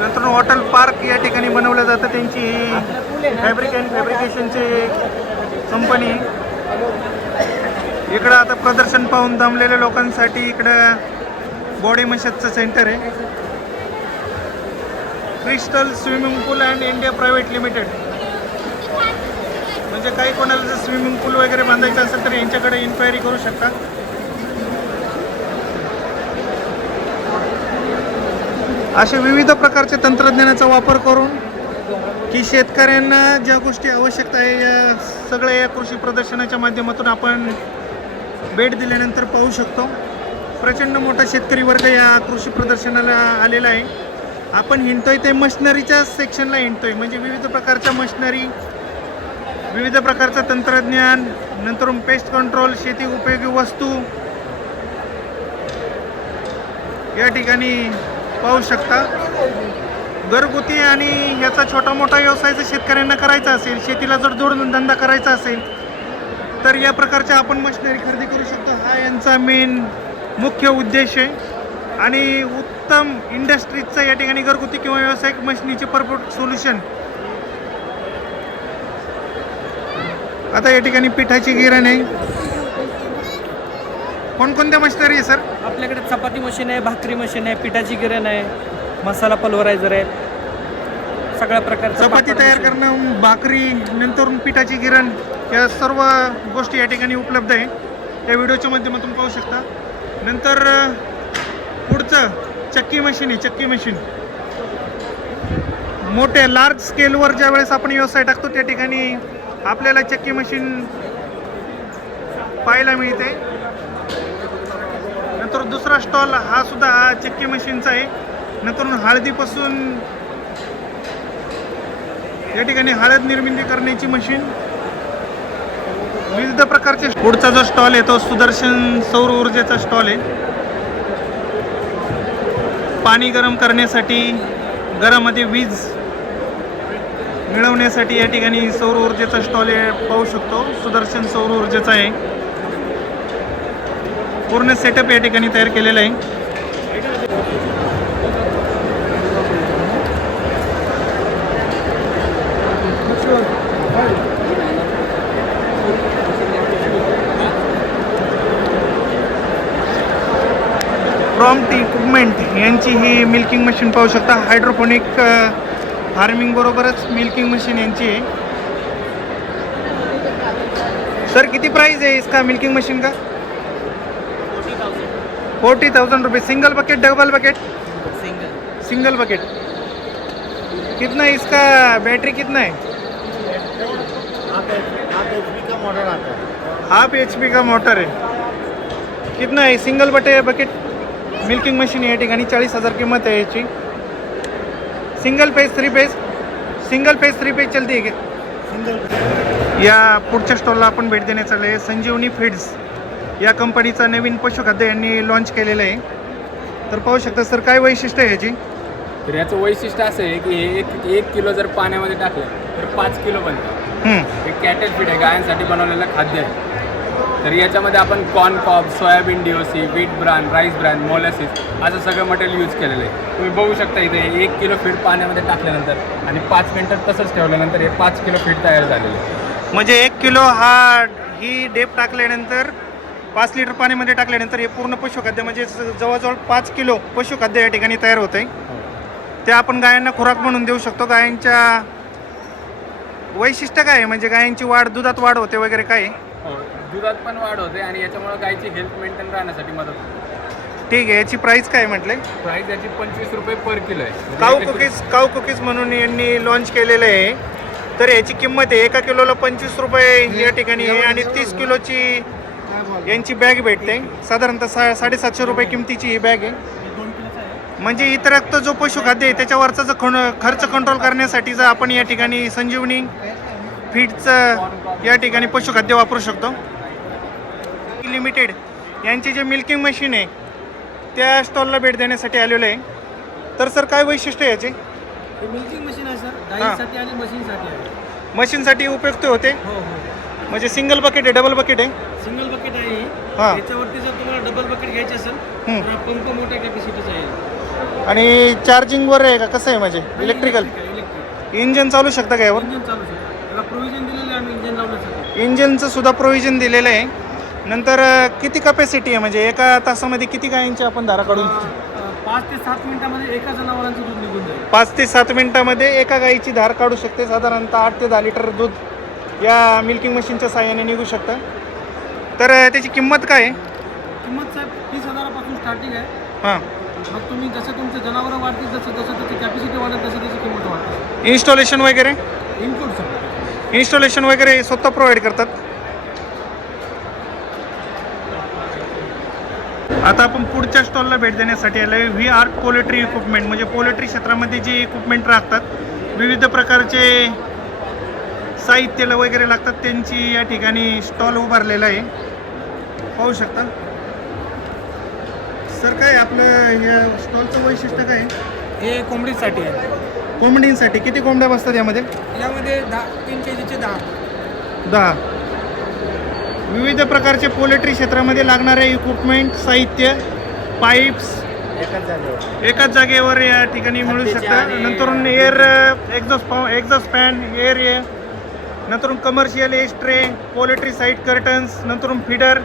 नंतर वॉटर पार्क या ठिकाणी बनवलं जातं. त्यांची ही फॅब्रिक अँड फॅब्रिकेशनची कंपनी. इकडं आता प्रदर्शन पाहून दमलेल्या लोकांसाठी इकडं बॉडी मसाजचं सेंटर आहे. Crystal swimming pool and India private limited. म्हणजे काही कोणाला जर स्विमिंग पूल वगैरे बांधायचं असेल तर यांच्याकडे इन्क्वायरी करू शकता. अशा विविध प्रकारच्या तंत्रज्ञानाचा वापर करून की शेतकऱ्यांना ज्या गोष्टी आवश्यकता आहे या सगळ्या या कृषी प्रदर्शनाच्या माध्यमातून आपण भेट दिल्यानंतर पाहू शकतो. प्रचंड मोठा शेतकरी वर्ग या कृषी प्रदर्शनाला आलेला आहे. आपण हिंडतोय ते मशिनरीच्या सेक्शनला हिंडतोय. म्हणजे विविध प्रकारच्या मशिनरी, विविध प्रकारचं तंत्रज्ञान, नंतर पेस्ट कंट्रोल, शेती उपयोगी वस्तू या ठिकाणी पाहू शकता. घरगुती आणि याचा छोटा मोठा व्यवसाय जर शेतकऱ्यांना करायचा असेल, शेतीला जर जोडधंदा करायचा असेल तर या प्रकारच्या आपण मशिनरी खरेदी करू शकतो. हा यांचा मेन मुख्य उद्देश आहे. आणि उत्तम इंडस्ट्रीजचं या ठिकाणी घरगुती किंवा व्यावसायिक मशिनीचे परफेक्ट सोल्युशन. आता या ठिकाणी पिठाची गिरण आहे. कोणकोणत्या मशिनरी आहे सर? आपल्याकडे चपाती मशीन आहे, भाकरी मशीन आहे, पिठाची गिरण आहे, मसाला पल्वरायझर आहे, सगळ्या प्रकारचं चपाती तयार करणं, भाकरी, नंतर पिठाची गिरण, या सर्व गोष्टी या ठिकाणी उपलब्ध आहे. या व्हिडिओच्या माध्यमातून पाहू शकता. नंतर पुढचं चक्की मशीन आहे. चक्की मशीन मोठ्या लार्ज स्केलवर ज्या वेळेस आपण व्यवसाय टाकतो त्या ठिकाणी आपल्याला चक्की मशीन पाहायला मिळते. नंतर दुसरा स्टॉल हा सुद्धा चक्की मशीनचा आहे. नंतर हळदीपासून या ठिकाणी हळद निर्मिती करण्याची मशीन, विविध प्रकारचे. पुढचा जो स्टॉल आहे तो सुदर्शन सौर ऊर्जेचा स्टॉल आहे. पाणी गरम करण्यासाठी, घरामध्ये वीज मिळवण्यासाठी या ठिकाणी सौर ऊर्जेचा स्टॉल आहे, पाहू शकतो. सुदर्शन सौर ऊर्जेचा आहे. पूर्ण सेटअप या ठिकाणी तयार केलेला आहे. प्रॉम्प्ट इक्विपमेंट यांची ही मिल्किंग मशीन पाहू शकता. हायड्रोपोनिक फार्मिंग बरोबरच मिल्किंग मशीन यांची आहे. सर किती प्राइस है इसका मिल्किंग मशीन का? 40,000 रुपये. Single bucket, double bucket? Single bucket. कितना इसका बैटरी कितना है? हाफ HP का मोटर है. कितना है सिंगल बकेट मिल्किंग मशीन या ठिकाणी 40,000 किंमत आहे याची. सिंगल पेज, थ्री पेज चलती आहे का? या पुढच्या स्टॉलला आपण भेट देण्यात आलं आहे. संजीवनी फीड्स या कंपनीचा नवीन पशुखाद्य यांनी लॉन्च केलेलं आहे. तर पाहू शकता सर, काय वैशिष्ट्य आहे याची? तर याचं वैशिष्ट्य असं आहे की हे 1 किलो जर पाण्यामध्ये टाकलं तर 5 किलो बनतं. हे कॅटल फीड आहे, गायांसाठी बनवलेलं खाद्य आहे. तर याच्यामध्ये आपण corn cob, soybean DOC, wheat bran, rice bran, molasses असं सगळं मटेरियल यूज केलेलं आहे. तुम्ही बघू शकता इथे 1 किलो फीड पाण्यामध्ये टाकल्यानंतर आणि 5 मिनिटात तसंच ठेवल्यानंतर हे 5 किलो फीड तयार झालेलं आहे. म्हणजे 1 किलो ही डेप टाकल्यानंतर 5 लिटर पाण्यामध्ये टाकल्यानंतर हे पूर्ण पशुखाद्य म्हणजे जवळजवळ 5 किलो पशुखाद्य या ठिकाणी तयार होतं आहे. ते आपण गायांना खुराक म्हणून देऊ शकतो. गायांच्या वैशिष्ट्य काय आहे, म्हणजे गायांची वाढ, दुधात वाढ होते वगैरे काय? दुधात पण वाढ होते आणि याच्यामुळे गायची हेल्थ मेंटेन राहण्यासाठी मदत होते. ठीक आहे. याची प्राइस काय म्हटले? प्राईस याची 25 रुपये पर किलो आहे. काऊ कुकीज म्हणून यांनी लॉन्च केलेलं आहे. तर याची किंमत आहे 1 किलोला 25 रुपये या ठिकाणी आहे आणि 30 किलोची यांची बॅग भेटते. साधारणतः 750 रुपये किमतीची ही बॅग आहे. म्हणजे इतरक्त जो पशुखाद्य आहे त्याच्यावरचा जो खर्च कंट्रोल करण्यासाठी जर आपण या ठिकाणी संजीवनी फीडचं या ठिकाणी पशुखाद्य वापरू शकतो. लिमिटेड यांची जे मिल्किंग मशीन आहे त्या स्टॉलला भेट देण्यासाठी आलेलो आहे. तर सर काय वैशिष्ट्य आहे याचे? मिल्किंग मशीन आहे सर, गाईसाठी आणि मशीनसाठी आहे. मशीनसाठी उपयुक्त होते. हो हो. म्हणजे सिंगल बकेट आहे, डबल बकेट आहे? सिंगल बकेट आहे. हां. याच्यावरती जर तुम्हाला डबल बकेट घ्यायची असेल तर हा पंप मोठ्या कॅपॅसिटीचा आहे. आणि चार्जिंगवर आहे का कसं आहे, म्हणजे इलेक्ट्रिकल? इंजन चालू शकतं का यावर? इंजन चालू शकतो. त्याला प्रोव्हिजन दिलेलं आहे आम्ही इंजन लावण्यासाठी. इंजनचं सुद्धा प्रोव्हिजन दिलेलं आहे. नंतर किती कॅपॅसिटी आहे, म्हणजे एका तासामध्ये किती गायींची आपण धारा काढून? 5 ते 7 मिनिटामध्ये एका जनावरांचं दूध निघून जाईल. 5 ते 7 मिनिटामध्ये एका गायीची धार काढू शकते. साधारणतः 8 ते 10 लिटर दूध या मिल्किंग मशीनच्या साहाय्याने निघू शकतं. तर त्याची किंमत काय आहे? किंमत साहेब 30,000पासून स्टार्टिंग आहे. हां. मग तुम्ही जसं तुमचे जनावरं वाढतील तसं त्याची कॅपॅसिटी वाढेल तशी त्याची किंमत वाढते. इन्स्टॉलेशन वगैरे? Include sir. इन्स्टॉलेशन वगैरे स्वतः प्रोव्हाइड करतात. आता आपण पुढच्या स्टॉलला भेट देण्यासाठी आलो आहे. VR पोल्ट्री इक्विपमेंट, म्हणजे पोल्ट्री क्षेत्रामध्ये जे इक्विपमेंट लागतात, विविध प्रकारचे साहित्य वगैरे लागतात, त्यांची या ठिकाणी स्टॉल उभारलेला आहे, पाहू शकता. सर काय आपलं या स्टॉलचं वैशिष्ट्य काय आहे? हे कोंबडीसाठी आहे. कोंबडींसाठी किती कोंबड्या बसतात यामध्ये? यामध्ये 3 केजीचे 10. विविध प्रकारचे पोल्ट्री क्षेत्रामध्ये लागणारे इक्विपमेंट, साहित्य, पाईप्स एकाच जागेवर या ठिकाणी मिळू शकतं. नंतरून एअर एक्झॉस्ट फॅन, एअर नंतरून commercial egg tray, poultry side curtains, नंतरून फीडर,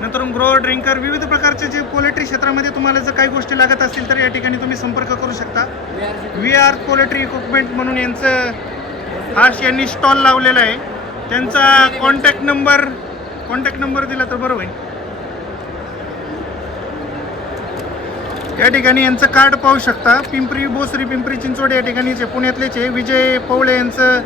नंतरून ग्रोअर ड्रिंकर. विविध प्रकारचे जे पोल्ट्री क्षेत्रामध्ये तुम्हाला जर काही गोष्टी लागत असतील तर या ठिकाणी तुम्ही संपर्क करू शकता. VR पोल्ट्री इक्विपमेंट म्हणून यांनी स्टॉल लावलेला आहे. त्यांचा कॉन्टॅक्ट नंबर दिला तर बरं होईल. या ठिकाणी यांचं कार्ड पाहू शकता. पिंपरी चिंचवड या ठिकाणीचे पुण्यातलेच आहे. विजय पवळे यांचं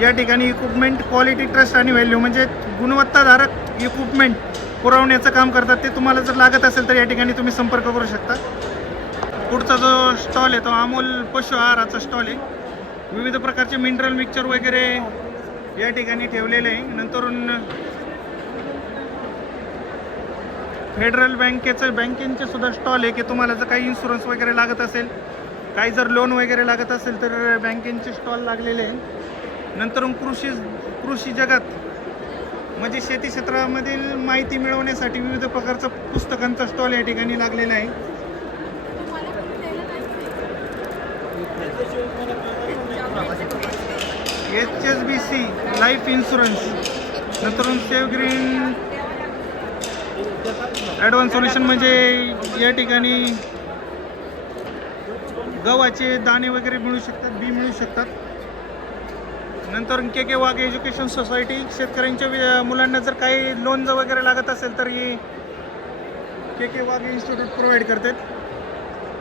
या ठिकाणी इक्विपमेंट क्वालिटी ट्रस्ट आणि व्हॅल्यू म्हणजे गुणवत्ताधारक इक्विपमेंट पुरवण्याचं काम करतात. ते तुम्हाला जर लागत असेल तर या ठिकाणी तुम्ही संपर्क करू शकता. पुढचा जो स्टॉल आहे तो अमोल पशु आहाराचा स्टॉल आहे. विविध प्रकारचे मिनरल मिक्सचर वगैरे या ठिकाणी ठेवलेले आहे. नंतरून फेडरल बँकेचे सुद्धा स्टॉल आहे की तुम्हाला जर काही इन्शुरन्स वगैरे लागत असेल, काही जर लोन वगैरे लागत असेल तर बँकेचे स्टॉल लागलेले आहे. नंतर कृषी जगात म्हणजे शेती क्षेत्रामधील माहिती मिळवण्यासाठी विविध प्रकारचं पुस्तकांचा स्टॉल या ठिकाणी लागलेला आहे. HSBC लाईफ इन्शुरन्स, नंतर सेव्ह ग्रीन ॲडव्हान्स सोल्युशन म्हणजे या ठिकाणी गव्हाचे दाणे वगैरे मिळू शकतात, बी मिळू शकतात. नंतर के वाघ एज्युकेशन सोसायटी, शेतकऱ्यांच्या मुलांना जर काही लोन वगैरे लागत असेल तर ही के वाघ इन्स्टिट्यूट प्रोव्हाइड करतात.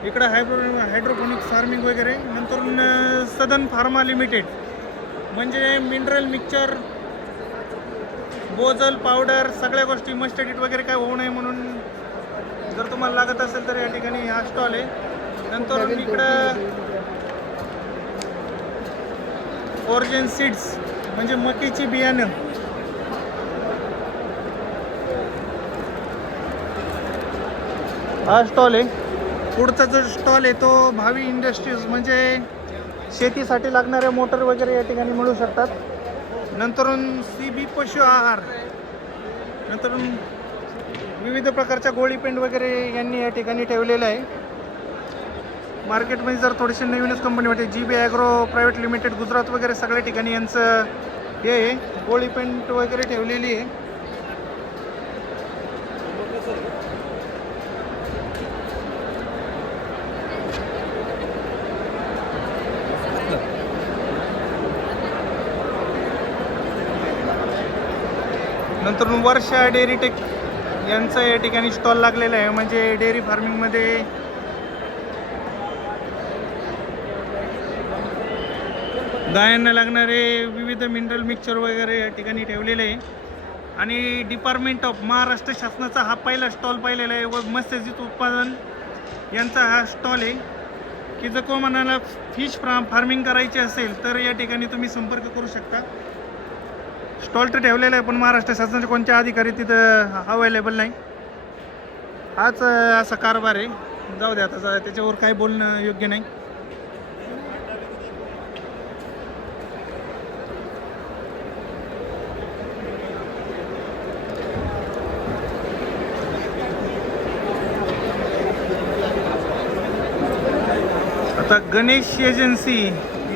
इकडं हायड्रोपोनिक फार्मिंग वगैरे. नंतर सदन फार्मा लिमिटेड म्हणजे मिनरल मिक्सचर, बोजल पावडर, सगळ्या गोष्टी मस्ट एडिट वगैरे काय होऊ नये म्हणून जर तुम्हाला लागत असेल तर या ठिकाणी हा स्टॉल आहे. नंतर इकडं ऑर्गेन सीड्स म्हणजे मकीची बियाणं. हा स्टॉल आहे. पुढचा जो स्टॉल आहे तो भावी इंडस्ट्रीज म्हणजे शेतीसाठी लागणाऱ्या मोटर वगैरे या ठिकाणी मिळू शकतात. नंतरून CB पशु आहार, नंतर विविध प्रकारच्या गोळी पेंट वगैरे यांनी या ठिकाणी ठेवलेलं आहे. मार्केटमध्ये जर थोडीशी नवीनच कंपनी वाटते, GB agro private limited Gujarat वगैरे सगळ्या ठिकाणी यांचं हे आहे, गोळी पेंट वगैरे ठेवलेली आहे. नंतर वर्षा डेअरी टेक यांचं या ठिकाणी स्टॉल लागलेला आहे. म्हणजे डेअरी फार्मिंगमध्ये गायांना लागणारे विविध मिनरल मिक्सचर वगैरे या ठिकाणी ठेवलेले आहे. आणि डिपार्टमेंट ऑफ महाराष्ट्र शासनाचा हा पहिला स्टॉल पाहिलेला आहे. व मत्स्यजीत उत्पादन यांचा हा स्टॉल आहे की जर कोणाला फिश फार्मिंग करायची असेल तर या ठिकाणी तुम्ही संपर्क करू शकता. स्टॉल तर ठेवलेला आहे पण महाराष्ट्र शासनाचे कोणत्या अधिकारी तिथं अवेलेबल नाही. हाच असा कारभार आहे. जाऊ द्या, आता त्याच्यावर काय बोलणं योग्य नाही. आता गणेश एजन्सी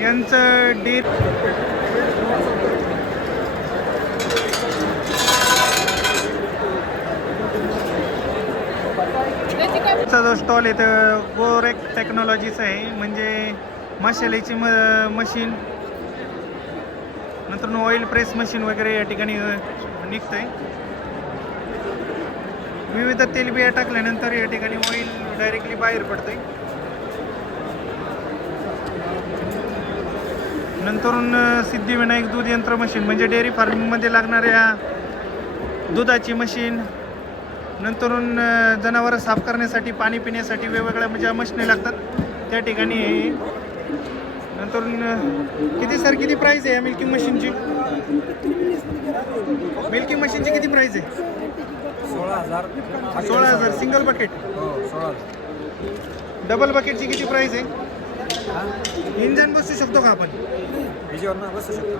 यांचं जो स्टॉल आहे तर गोरेक टेक्नॉलॉजीचा आहे. म्हणजे मशालीची मशीन, नंतर ऑइल प्रेस मशीन वगैरे या ठिकाणी निघतं आहे. विविध तेलबिया टाकल्यानंतर या ठिकाणी ऑइल डायरेक्टली बाहेर पडतं आहे. नंतरून सिद्धिविनायक दूध यंत्र मशीन म्हणजे डेअरी फार्मिंगमध्ये लागणाऱ्या दुधाची मशीन. नंतरून जनावरं साफ करण्यासाठी, पाणी पिण्यासाठी वेगवेगळ्या म्हणजे मशीनी लागतात त्या ठिकाणी. नंतरून किती प्राईस आहे या मिल्किंग मशीनची? मिल्किंग मशीनची किती प्राईस आहे? 16,000 सिंगल बकेट. डबल बकेटची किती प्राईस आहे? इंजन बसू शकतो का आपण? बसू शकतो.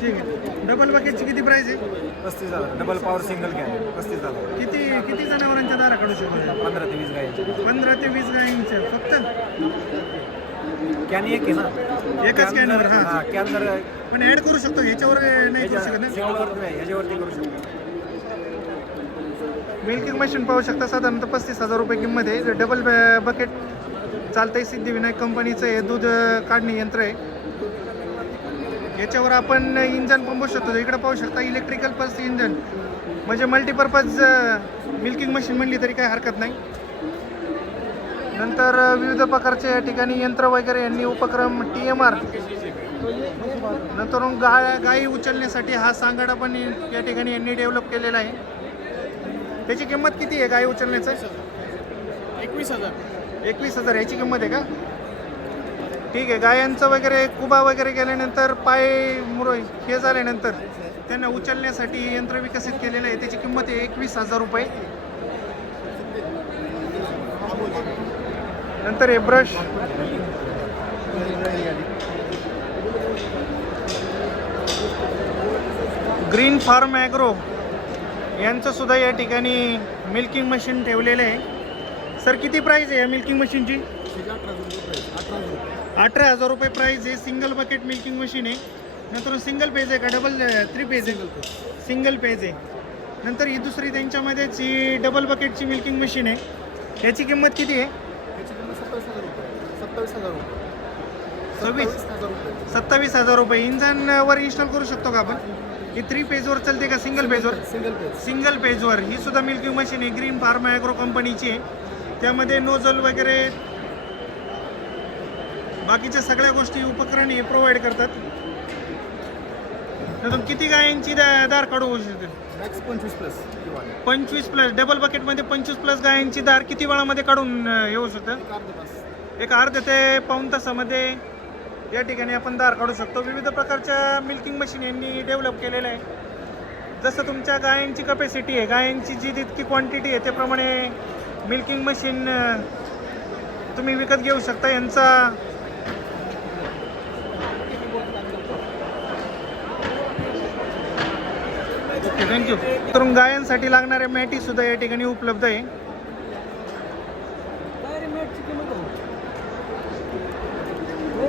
ठीक आहे. डबल बकेटची किती प्राईस आहे? 35,000. Double power single can 35,000. किती जनावरांच्या दारा काढू शकतो? 15 ते 20 गायींचे. 15 ते 20 गायींच्या फक्त कॅन एक आहे ना, एकाच कॅनवर. हां, कॅन जर पण ॲड करू शकतो, ह्याच्यावर नाही करू शकत ना? सिंगलवरती नाही, ह्याच्यावरती करू शकतो. मिल्किंग मशीन पाहू शकता, साधारणतः 35,000 रुपये किंमत आहे. डबल बकेट चालतंय. सिद्धिविनायक कंपनीचं हे दूध काढणे यंत्र आहे. याच्यावर आपण इंजन पंपू शकतो. इकडे पाहू शकता इलेक्ट्रिकल पल्स इंजन म्हणजे मल्टीपर्पज मिल्किंग मशीन म्हणली तरी काही हरकत नाही. नंतर विविध प्रकारचे या ठिकाणी यंत्र वगैरे यांनी उपक्रम TMR. नंतर गाई उचलण्यासाठी हा सांगाडा पण या ठिकाणी यांनी डेव्हलप केलेला आहे. त्याची किंमत किती आहे गाई उचलण्याचं? 21,000. 21,000 याची किंमत आहे का? ठीक आहे. गायांचं वगैरे कुबा वगैरे गेल्यानंतर पाय हे झाल्यानंतर त्यांना उचलण्यासाठी यंत्र विकसित केलेलं आहे. त्याची किंमत आहे 21,000 रुपये. नंतर हे ब्रश, ग्रीन फार्म ॲग्रो यांचं सुद्धा या ठिकाणी मिल्किंग मशीन ठेवलेलं आहे. सर किती प्राईस आहे या मिल्किंग मशीनची? 18,000 रुपये प्राईस आहे. सिंगल बकेट मिल्किंग मशीन आहे. नंतर सिंगल पेज आहे का डबल 3 पेज आहे? सिंगल पेज आहे. नंतर ही दुसरी त्यांच्यामध्येच ही डबल बकेटची मिल्किंग मशीन आहे. याची किंमत किती आहे? 27,000 रुपये. इंजनवर इन्स्टॉल करू शकतो का आपण? ही 3 पेजवर चालते का सिंगल पेजवर? सिंगल पेजवर. ही सुद्धा मिल्किंग मशीन आहे. ग्रीन फार्म ॲग्रो कंपनीची आहे. त्यामध्ये नोझल वगैरे बाकीच्या सगळ्या गोष्टी उपकरण हे प्रोव्हाइड करतात. तर किती गायांची दार काढू होऊ शकते? 25+. डबल बकेटमध्ये 25+ गायांची दार किती वेळामध्ये काढून येऊ शकतं? एक अर्ध्या ते पाऊण तासामध्ये या ठिकाणी आपण दार काढू शकतो. विविध प्रकारच्या मिल्किंग मशीन यांनी डेव्हलप केलेलं आहे. जसं तुमच्या गायांची कपॅसिटी आहे, गायांची जी जितकी क्वांटिटी आहे त्याप्रमाणे मिल्किंग मशीन तुम्ही विकत घेऊ शकता. यांचा थँक्यू. तर गायांसाठी लागणाऱ्या मॅटी सुद्धा या ठिकाणी उपलब्ध आहे.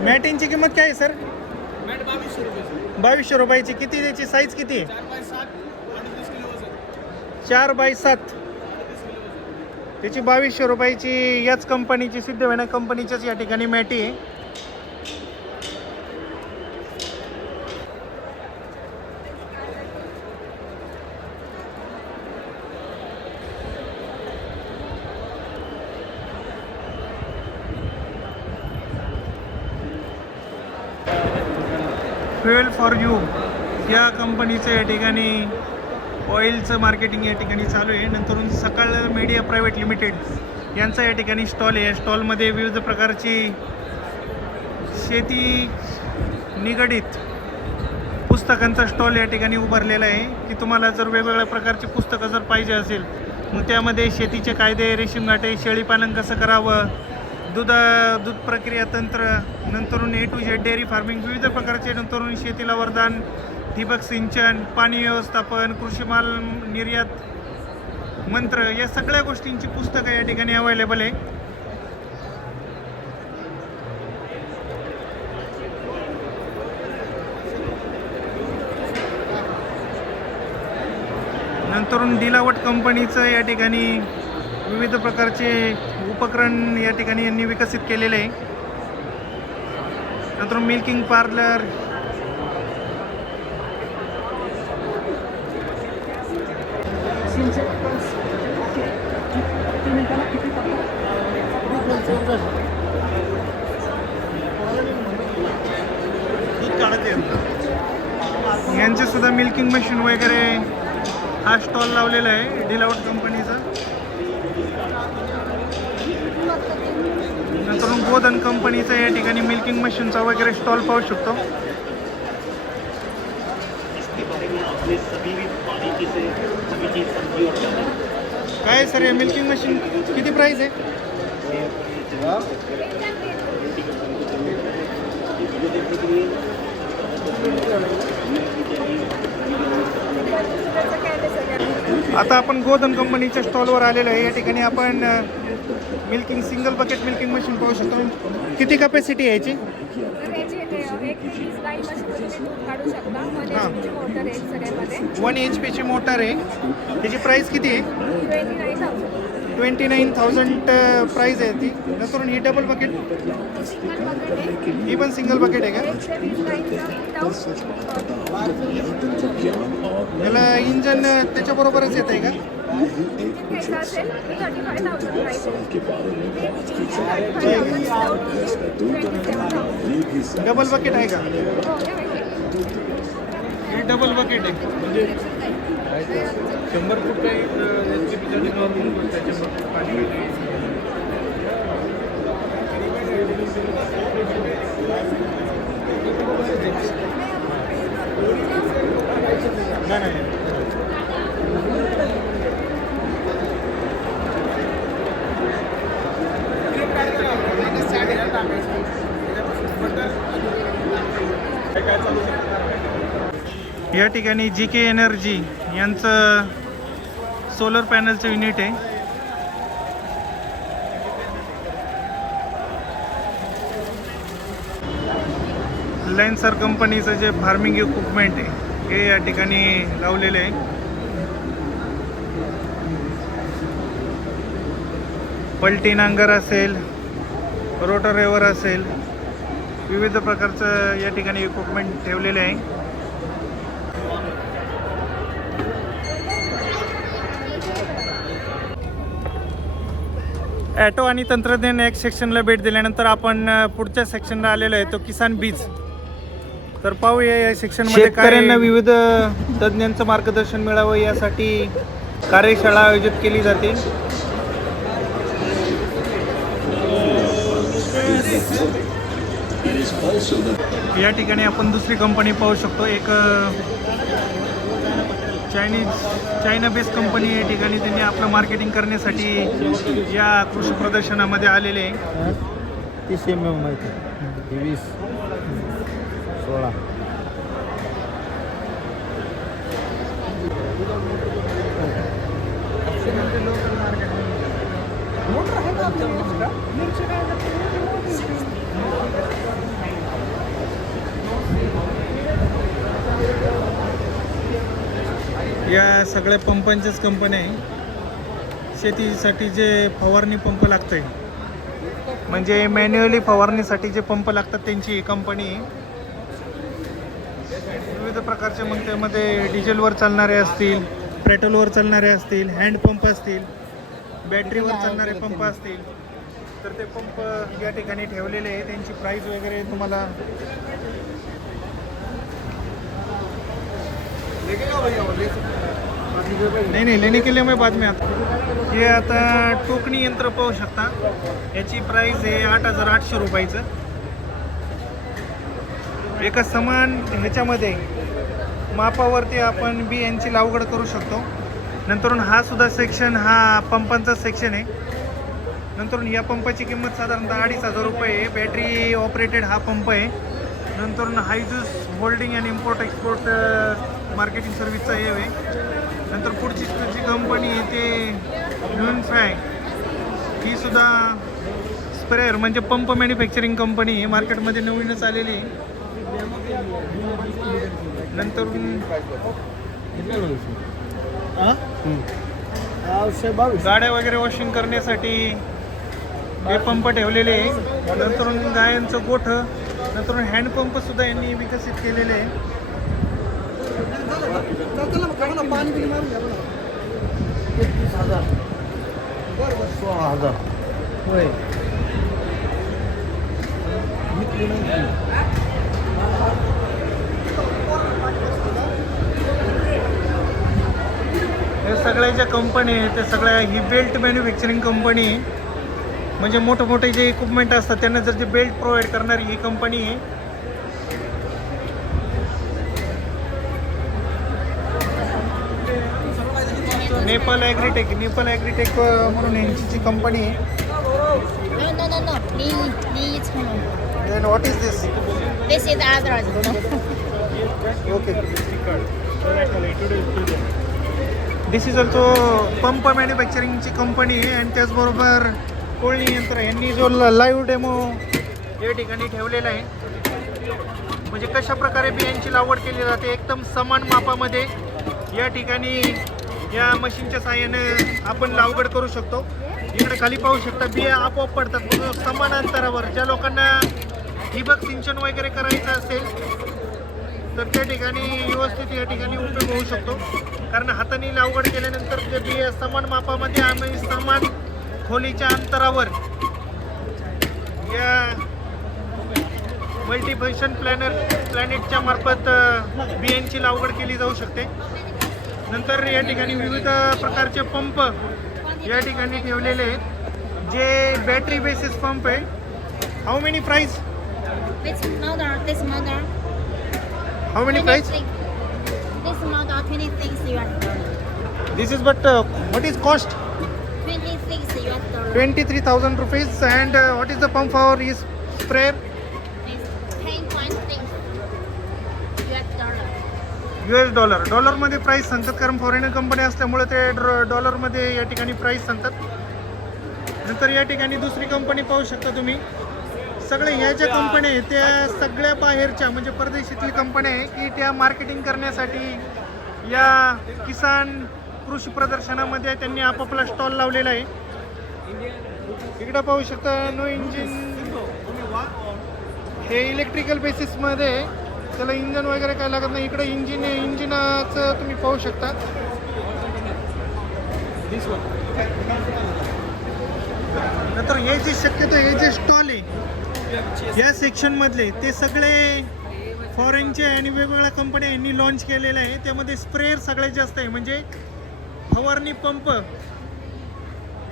मॅटींची किंमत काय आहे सर? 2200 रुपयाची. किती त्याची साईज किती आहे? 4x7. त्याची 2200 रुपयाची याच कंपनीची सिद्धविनायक कंपनीच्याच या ठिकाणी मॅटी आहे. फ्युएल फॉर यू या कंपनीचं या ठिकाणी ऑइलचं मार्केटिंग या ठिकाणी चालू आहे. नंतर सकाळ मीडिया प्रायव्हेट लिमिटेड यांचा या ठिकाणी स्टॉल आहे. या स्टॉलमध्ये विविध प्रकारची शेती निगडित पुस्तकांचा स्टॉल या ठिकाणी उभारलेला आहे. की तुम्हाला जर वेगवेगळ्या प्रकारची पुस्तकं जर पाहिजे असेल मग त्यामध्ये शेतीचे कायदे, रेशीमगाठे, शेळीपालन कसं करावं, दूध प्रक्रिया तंत्र, नंतरून A to Z dairy farming, विविध प्रकारचे नंतरून शेतीला वरदान, ठिबक सिंचन, पाणी व्यवस्थापन, कृषीमाल निर्यात मंत्र या सगळ्या गोष्टींची पुस्तकं या ठिकाणी अवेलेबल आहे. नंतरून दिलावट कंपनीचं या ठिकाणी विविध प्रकारचे उपकरण या ठिकाणी यांनी विकसित केलेले आहे. नंतर मिल्किंग पार्लर, यांचे सुद्धा मिल्किंग मशीन वगैरे हा स्टॉल लावलेला आहे डिलावट कंपनीचा. नंतर गोधन कंपनीचा या ठिकाणी मिल्किंग मशीनचा वगैरे स्टॉल पाहू शकतो. काय सर हे मिल्किंग मशीन किती प्राइस आहे? आता आपण गोधन कंपनीच्या स्टॉलवर आलेलो आहे. या ठिकाणी आपण milking single bucket milking machine पाहू शकतो. किती कॅपॅसिटी आहे याची? हां, 1 HP मोटर आहे. त्याची प्राईस किती आहे? 29,000 प्राईस आहे ती. नंतर ही डबल बकेट, ही पण सिंगल बकेट आहे का? याला इंजन त्याच्याबरोबरच येत आहे का? डबल बकेट आहे का? ही डबल बकेट आहे. म्हणजे 100 फूट काही या ठिकाणी जी के एनर्जी यांचं सोलर पॅनलचं युनिट आहे. लेन्सर कंपनीचं जे फार्मिंग इक्विपमेंट आहे हे या ठिकाणी लावलेलं आहे. पलटी नांगर असेल, रोटरेवर असेल, विविध प्रकारचं या ठिकाणी इक्विपमेंट ठेवलेलं आहे. ॲटो आणि तंत्रज्ञान एक सेक्शनला भेट दिल्यानंतर आपण पुढच्या सेक्शनला आलेलो आहे, तो किसान बीज. तर पाहूया या सेक्शनमध्ये शेतकऱ्यांना विविध तज्ज्ञांचं मार्गदर्शन मिळावं यासाठी कार्यशाळा आयोजित केली जाते. या ठिकाणी आपण दुसरी कंपनी पाहू शकतो. एक चायना बेस्ड कंपनी या ठिकाणी त्यांनी आपलं मार्केटिंग करण्यासाठी या कृषी प्रदर्शनामध्ये आलेले आहे. 30 mm माहिती 20 16 या सगळ्या पंपांच्याच कंपन्या आहे. शेतीसाठी जे फवारणी पंप लागतंय म्हणजे मॅन्युअली फवारणीसाठी जे पंप लागतात त्यांची ही कंपनी आहे. विविध प्रकारचे मग त्यामध्ये डिझेलवर चालणारे असतील, पेट्रोलवर चालणारे असतील, हँडपंप असतील, बॅटरीवर चालणारे पंप असतील, तर ते पंप या ठिकाणी ठेवलेले आहे. त्यांची प्राईस वगैरे तुम्हाला नाही लेने के लिए मैं बाद में आता. हे आता टोकणी यंत्र पाहू शकता. याची प्राईस आहे 8,800 रुपयाचं. एका समान ह्याच्यामध्ये मापावरती आपण बियांची लागवड करू शकतो. नंतर हा सुद्धा सेक्शन हा पंपांचा सेक्शन आहे. नंतर या पंपाची किंमत साधारणतः 2,500 रुपये आहे. बॅटरी ऑपरेटेड हा पंप आहे. नंतर हायजूस holding and import export marketing सर्व्हिसचा हे आहे. नंतर पुढची जी कंपनी आहे ते युनफाय, ही सुद्धा स्प्रेअर म्हणजे पंप मॅन्युफॅक्चरिंग कंपनी आहे. मार्केटमध्ये नवीनच आलेली आहे. नंतर गाड्या वगैरे वॉशिंग करण्यासाठी हे पंप ठेवलेले आहे. नंतर गायांचं गोठं, नंतर हँडपंप सुद्धा यांनी विकसित केलेले आहे. हे सगळ्या ज्या कंपनी आहेत त्या सगळ्या ही बेल्ट मॅन्युफॅक्चरिंग कंपनी आहे. म्हणजे मोठे जे इक्विपमेंट असतात त्यांना जर जे बेल्ट प्रोव्हाइड करणारी ही कंपनी आहे. नेपाल ॲग्रीटेक म्हणून यांची कंपनी आहे. Then what is this? This is Agra. Okay. This is also pump मॅन्युफॅक्चरिंगची कंपनी आहे. आणि त्याचबरोबर कोळणी यंत्र यांनी जो लाईव्ह डेमो या ठिकाणी ठेवलेला आहे. म्हणजे कशा प्रकारे बियांची लागवड केली जाते एकदम समान मापामध्ये या ठिकाणी या मशीनच्या साहाय्याने आपण लागवड करू शकतो. इकडे खाली पाहू शकता बिया आपोआप पडतात समान अंतरावर. ज्या लोकांना ठिबक सिंचन वगैरे करायचं असेल तर त्या ठिकाणी व्यवस्थित या ठिकाणी उपयोग होऊ शकतो. कारण हाताने लागवड केल्यानंतर ते बिया समान मापामध्ये आम्ही समान खोलीच्या अंतरावर या मल्टीफंक्शन प्लॅनेटच्या मार्फत बियांची लागवड केली जाऊ शकते. नंतर या ठिकाणी विविध प्रकारचे पंप या ठिकाणी ठेवलेले आहेत जे बॅटरी बेसिस पंप आहे. How many price? This model, how many price? this model, 26 US dollar. This is but what is cost? 26 US dollar. 23,000 rupees. And what is the pump for is sprayer? It's 10.6 US dollar. $. डॉलरमध्ये price सांगतात, कारण foreign company असल्यामुळे ते डॉलरमध्ये या ठिकाणी price सांगतात. नंतर या ठिकाणी दुसरी कंपनी पाहू शकता तुम्ही. सगळे ह्या ज्या कंपन्या आहेत त्या सगळ्या बाहेरच्या म्हणजे परदेशातली कंपन्या आहे की त्या मार्केटिंग करण्यासाठी या किसान कृषी प्रदर्शनामध्ये त्यांनी आपापला स्टॉल लावलेला आहे. इकडं पाहू शकता नो इंजिन, हे इलेक्ट्रिकल बेसिसमध्ये त्याला इंजन वगैरे काय लागत नाही. इकडे इंजिन आहे, इंजिनाचं तुम्ही पाहू शकता. नंतर हे जे शक्यतो हे जे स्टॉल आहे या सेक्शनमधले ते सगळे फॉरेनचे आणि वेगवेगळ्या कंपन्या यांनी लॉन्च केलेले आहे. त्यामध्ये स्प्रेयर सगळ्यात जास्त आहे, म्हणजे फवारणी पंप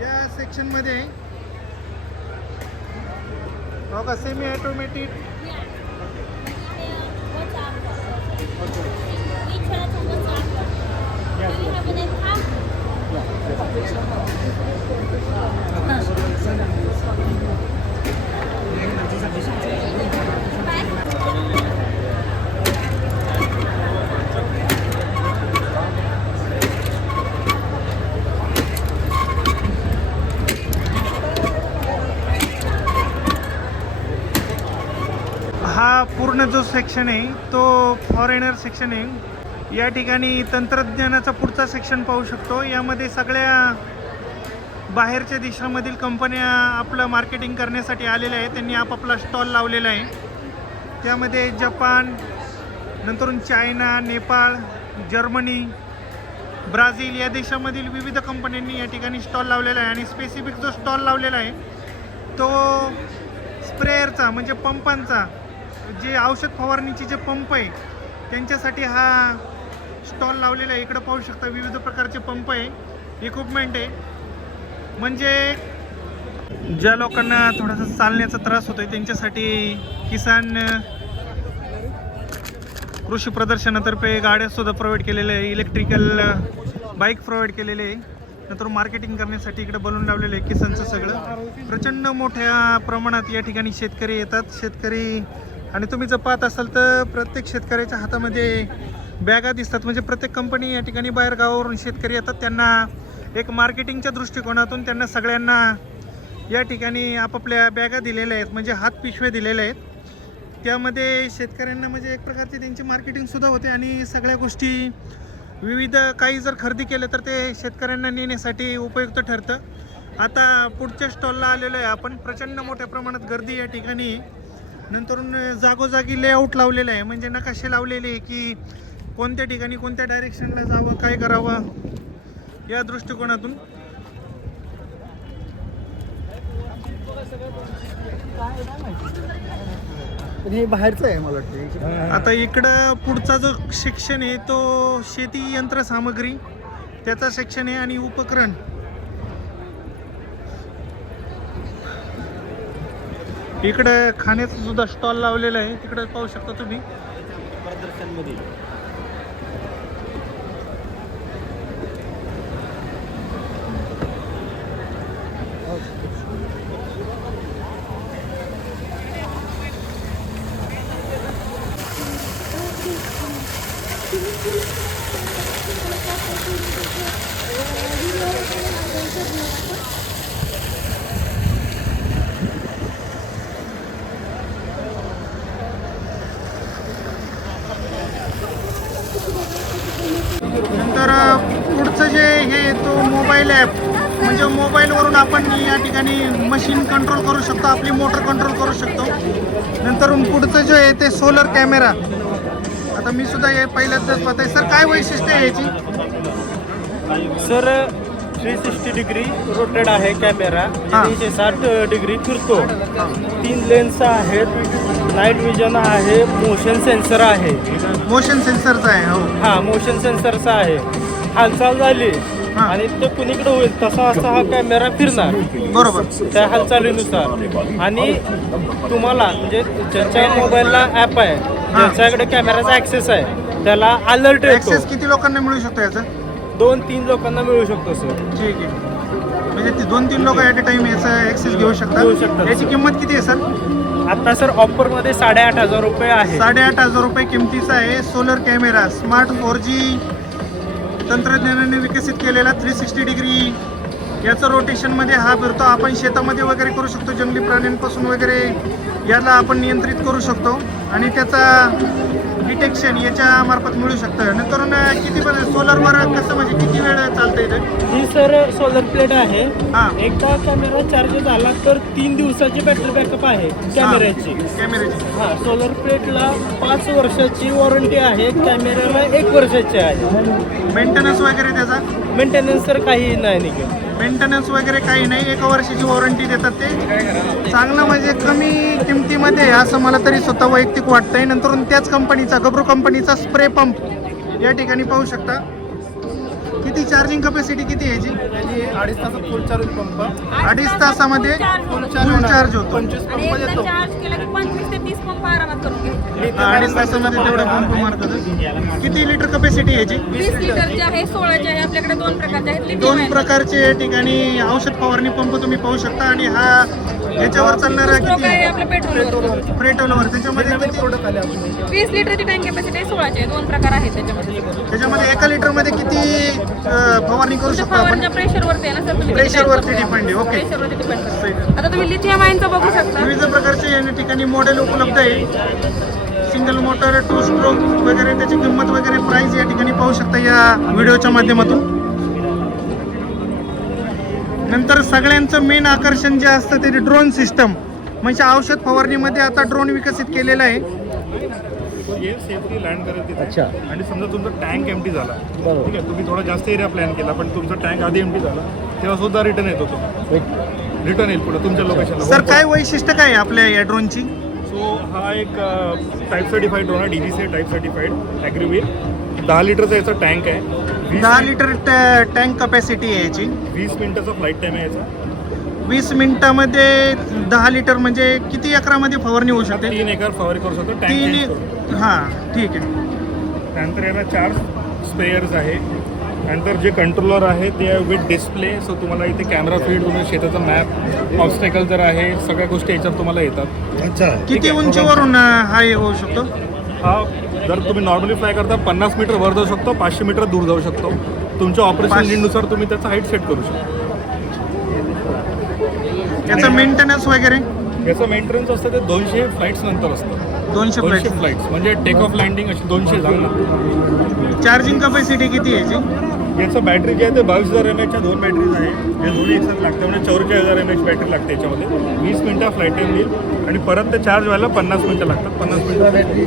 या सेक्शनमध्ये बघा. सेमी ऑटोमॅटिक हा पूर्ण जो सेक्शन आहे तो फॉरेनर सेक्शन आहे. या ठिकाणी तंत्रज्ञानाचा पुढचा सेक्शन पाहू शकतो. यामध्ये सगळ्या बाहेरच्या देशामधील कंपन्या आपलं मार्केटिंग करण्यासाठी आलेल्या आहेत. त्यांनी आपापला स्टॉल लावलेला आहे. त्यामध्ये जपान, नंतरून चायना, नेपाळ, जर्मनी, ब्राझील या देशामधील विविध कंपन्यांनी या ठिकाणी स्टॉल लावलेला आहे. आणि स्पेसिफिक जो स्टॉल लावलेला आहे तो स्प्रेयरचा म्हणजे पंपांचा, जे औषध फवारणीचे जे पंप आहे त्यांच्यासाठी हा स्टॉल लावलेला आहे. इकडं पाहू शकता विविध प्रकारचे पंप आहे, इक्विपमेंट आहे. म्हणजे ज्या लोकांना थोडासा चालण्याचा त्रास होतोय त्यांच्यासाठी किसान कृषी प्रदर्शनातर्फे गाड्यासुद्धा प्रोव्हाइड केलेल्या आहे. इलेक्ट्रिकल बाईक प्रोव्हाइड केलेले आहे. नंतर मार्केटिंग करण्यासाठी इकडे बलून लावलेलं आहे किसानचं सगळं. प्रचंड मोठ्या प्रमाणात या ठिकाणी शेतकरी येतात. शेतकरी आणि तुम्ही जर पाहत असाल तर प्रत्येक शेतकऱ्याच्या हातामध्ये बॅगा दिसतात. म्हणजे प्रत्येक कंपनी या ठिकाणी बाहेर गावावरून शेतकरी येतात. त्यांना एक मार्केटिंगच्या दृष्टिकोनातून त्यांना सगळ्यांना या ठिकाणी आपापल्या बॅगा दिलेल्या आहेत, म्हणजे हात पिशव्या दिलेल्या आहेत. त्यामध्ये शेतकऱ्यांना म्हणजे एक प्रकारची त्यांची मार्केटिंगसुद्धा होते आणि सगळ्या गोष्टी विविध काही जर खरेदी केलं तर ते शेतकऱ्यांना नेण्यासाठी उपयुक्त ठरतं. आता पुढच्या स्टॉलला आलेलो आहे आपण. प्रचंड मोठ्या प्रमाणात गर्दी या ठिकाणी. नंतरून जागोजागी लेआउट लावलेलं आहे, म्हणजे नकाशे लावलेले आहे की कोणत्या ठिकाणी कोणत्या डायरेक्शनला जावं, काय करावं या दृष्टिकोनातून. हे बाहेरचं आहे मला वाटतं. आता इकडं पुढचा जो सेक्शन आहे तो शेती यंत्रसामग्री त्याचा सेक्शन आहे आणि उपकरण. इकडं खाण्याचा सुद्धा स्टॉल लावलेला आहे, तिकडे पाहू शकता तुम्ही. प्रदर्शनमध्ये नंतर पुढचं जे हे तो मोबाईल ॲप, म्हणजे मोबाईलवरून आपण या ठिकाणी मशीन कंट्रोल करू शकतो, आपली मोटर कंट्रोल करू शकतो. नंतर पुढचं जे आहे ते सोलर कॅमेरा. आता मी सुद्धा हे पहिल्यांदाच पाहत आहे. सर काय वैशिष्ट्य आहे याची? सर 360 डिग्री रोटेड आहे कॅमेरा, 360 डिग्री फिरतो. 3 लेन्स आहेत, नाईट विजन आहे, मोशन सेन्सर आहे. मोशन सेन्सरचा आहे. हो, हां, मोशन सेन्सरचा आहे. हालचाल झाली हां. आणि ते कुणीकडे होईल तसा असा हा कॅमेरा फिरणार बरोबर. त्या हालचालीनुसार. आणि तुम्हाला म्हणजे ज्यांच्या मोबाईलला ॲप आहे, ज्यांच्याकडे कॅमेराचा ॲक्सेस आहे, त्याला अलर्ट येतो. ॲक्सेस किती लोकांना मिळू शकतो याचा? 2-3 लोकांना मिळू शकतो सर. ठीक आहे. म्हणजे ते 2-3 लोक ॲट अ टाइम याचा ॲक्सेस घेऊ शकतात. याची किंमत किती आहे सर? आता सर ऑफरमध्ये 8,500 रुपये आहे. 8,500 रुपये किमतीचा आहे. सोलर कॅमेरा, स्मार्ट 4G तंत्रज्ञानाने विकसित केलेला 360 डिग्री याचं रोटेशनमध्ये हा फिरतो. आपण शेतामध्ये वगैरे करू शकतो, जंगली प्राण्यांपासून वगैरे याला आपण नियंत्रित करू शकतो आणि त्याचा डिटेक्शन याच्या मार्फत मिळू शकतं. नंतर किती पण सोलरवर कसं म्हणजे किती वेळ चालतं इथे? ही सर सोलर प्लेट आहे. हां. एकदा कॅमेरा चार्ज झाला तर 3 दिवसाची बॅटरी बॅकअप आहे कॅमेऱ्याची. हां, सोलर प्लेटला 5 वर्षाची वॉरंटी आहे, कॅमेऱ्याला 1 वर्षाची आहे. मेंटेनन्स वगैरे त्याचा? मेंटेनन्स सर काही नाही निघेल. मेंटेनन्स वगैरे काही नाही, 1 वर्षाची वॉरंटी देतात ते. चांगलं म्हणजे कमी किमतीमध्ये असं मला तरी स्वतः वैयक्तिक वाटतंय. नंतर त्याच कंपनीचा गब्रू कंपनीचा स्प्रे पंप या ठिकाणी पाहू शकता. किती चार्जिंग कॅपॅसिटी किती आहे याची? 2.5 तासात फुल चार्ज पंप. 2.5 तासामध्ये फुल चार्ज होतो. 25 पंप देतो. 25 ते 30 पंप आरामात करून घ्यायचे. 2.5 तासामध्ये तेवढा पंप मारतात. किती लिटर कॅपॅसिटी याची? 20 लिटरचे आहे, 16चे आहे. आपल्याकडे 2 प्रकारचे आहेत. लिथियम 2 आहे. प्रकारचे या ठिकाणी औषध फवारणी पंप तुम्ही पाहू शकता. आणि हा याच्यावर चालणारा स्ट्रोक आहे किती? आपल्या पेट्रोलवर. पेट्रोलवर. त्याच्यामध्ये किती? 20 लिटरची टँक कॅपॅसिटी आहे, 16चे आहे. 2 प्रकार आहेत त्याच्यामध्ये. त्याच्यामध्ये 1 लिटरमध्ये किती फवारणी करू शकतो आपण? फवारच्या प्रेशरवरती आहे ना सर, तुम्ही प्रेशरवरती डिपेंड आहे. ओके. प्रेशरवरती डिपेंड. आता तुम्ही लिथियम आयनचं बघू शकता. विविध प्रकारचे या ठिकाणी मॉडेल उपलब्ध आहे. सिंगल मोटर, 2 स्ट्रोक वगैरे त्याची किंमत वगैरे प्राइस या ठिकाणी पाहू शकता या व्हिडिओच्या माध्यमातून. नंतर सगळ्यांचं मेन आकर्षण जे असतं ते ड्रोन सिस्टम. म्हणजे औषध फवारणीमध्ये आता ड्रोन विकसित केलेला आहे. सेफली लँड करत तिथे. आणि समजा तुमचा टँक एम्प्टी झाला, ठीक आहे, तुम्ही थोडा जास्त एरिया प्लॅन केला पण तुमचा टँक आधी एम्प्टी झाला, तेव्हा सुद्धा रिटर्न येतो तो. रिटर्न येईल पुढे तुमच्या लोकेशनला. सर काय वैशिष्ट्य काय आहे आपल्या या ड्रोनची? सो हा एक टाईप सर्टिफाईड ड्रोन आहे, DGCA टाईप सर्टिफाईड ॲग्रीवील. 10 लिटरचा याचा टँक आहे. 10 लिटर टँक कॅपॅसिटी आहे याची. 20 मिनिटाचा फ्लाईट टाईम आहे याचा. 20 मिनिटामध्ये 10 लिटर म्हणजे किती एकरामध्ये फवारणी होऊ शकते? 3 एकर फवारणी करू शकतो टँक. हां, ठीक आहे. त्यानंतर याला 4 स्प्रेयर्स आहे. नंतर जे कंट्रोलर आहे ते आहे विथ डिस्प्ले. सो तुम्हाला इथे कॅमेरा फीड होऊन शेताचा मॅप, ऑब्स्टॅकल जर आहे, सगळ्या गोष्टी याच्यात तुम्हाला येतात. अच्छा. किती उंचीवरून हा हे होऊ शकतो? हा जर तुम्ही नॉर्मली फ्लाय करता 50 मीटर वर जाऊ शकतो, 500 मीटर दूर जाऊ शकतो. तुमच्या ऑपरेशन नीडनुसार तुम्ही त्याचा हाईट सेट करू शकता. याचं मेंटेनन्स वगैरे? याचं मेंटेनन्स असतं ते 200 फ्लाईट्स नंतर असतं. 200 फ्लाईट्स म्हणजे टेक ऑफ लँडिंग अशी 200 झालं. चार्जिंग कॅपॅसिटी किती आहे याची? याचं बॅटरी जे आहे ते 22,000 mAhच्या 2 बॅटरीज आहे. या दोन्ही एकसाथ लागते म्हणजे 44,000 mAh बॅटरी लागते याच्यामध्ये. 20 मिनिटं फ्लाईट टाईम देईल आणि परत ते चार्ज व्हायला 50 मिनिटं लागतात. 50 मिनिटं बॅटरी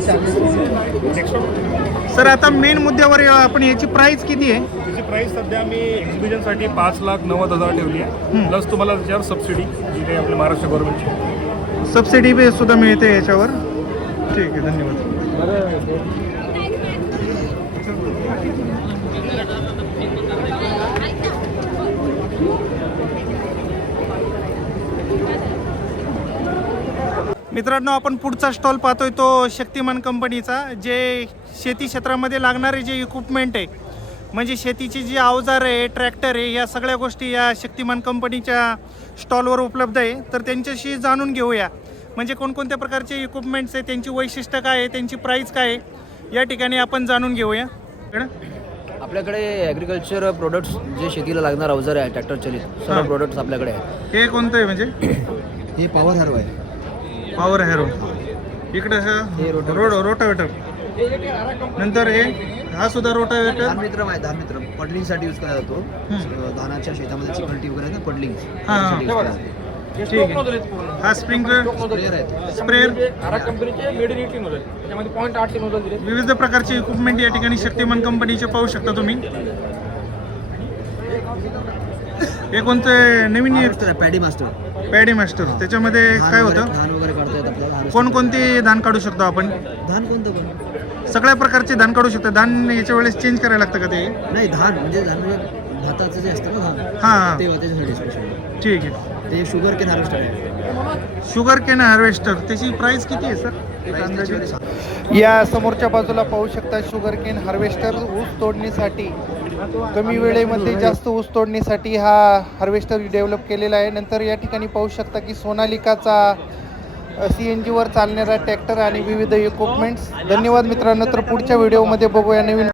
सर आता मेन मुद्द्यावर आपण याची प्राइस किती आहे? त्याची प्राईस सध्या मी एक्झिबिशनसाठी 5,90,000 ठेवली आहे. प्लस तुम्हाला त्याच्यावर सबसिडी जी काही आपल्या महाराष्ट्र गव्हर्नमेंटची सबसिडी सुद्धा मिळते याच्यावर. ठीक आहे, धन्यवाद. मित्रांनो, आपण पुढचा स्टॉल पाहतोय तो शक्तिमान कंपनीचा. जे शेती क्षेत्रामध्ये लागणारे जे इक्विपमेंट आहे, म्हणजे शेतीची जी अवजार आहे, ट्रॅक्टर आहे, या सगळ्या गोष्टी या शक्तिमान कंपनीच्या स्टॉलवर उपलब्ध आहे. तर त्यांच्याशी जाणून घेऊया म्हणजे कोणकोणत्या प्रकारचे इक्विपमेंट्स आहे, त्यांची वैशिष्ट्य काय आहे, त्यांची प्राईस काय आहे, या ठिकाणी आपण जाणून घेऊया. आपल्याकडे ॲग्रिकल्चर प्रोडक्ट्स जे शेतीला लागणार अवजार आहे, ट्रॅक्टर चलित सर्व प्रोडक्ट्स आपल्याकडे आहेत. हे कोणतं आहे म्हणजे? हे पॉवर हॅरो आहे. Power Harrow. इकडे हे रोटावेटर. नंतर हे हा सुद्धा रोटावेटर. धानमित्र आहे. धानमित्र पडलिंगसाठी यूज केला जातो. धानाच्या शेतामध्ये चिकलटी वगैरे ना पडलिंग. ठीक आहे. हा स्प्रिंकलर स्प्रेअर आहे. स्प्रेअर. कंपनीचे मेड इन इटली नोझल, त्याच्यामध्ये 0.8 नोझल दिले. विविध प्रकारचे इक्विपमेंट या ठिकाणी शक्तिमान कंपनीचे पाहू शकता तुम्ही. हे कोणतं नवीन? Paddy master. Paddy master. त्याच्यामध्ये काय होतं? धान वगैरे काढता येतात आपल्याला. कोणकोणते धान काढू शकतो आपण? धान कोणतं पण सगळ्या प्रकारचे धान काढू शकतो. धान याच्या वेळेस चेंज करायला लागतं का ते? नाही, धान म्हणजे भाताचं जे असतं ना हां तेव्हा त्याच्यासाठी स्पेशल ठीक आहे. ते शुगर केन हार्वेस्टर आहे. शुगर केन हार्वेस्टर त्याची प्राइस किती आहे सर? या समोरच्या बाजूला पाहू शकता शुगर केन हार्वेस्टर. ऊस तोडणीसाठी कमी वेळेमध्ये जास्त ऊस तोडणीसाठी हा हार्वेस्टर डेव्हलप केलेला आहे. नंतर या ठिकाणी पाहू शकता की सोनालिकाचा CNG वर चालणारा ट्रॅक्टर आणि विविध इक्विपमेंट्स. धन्यवाद मित्रांनो. तर पुढच्या व्हिडिओमध्ये बघूया नवीन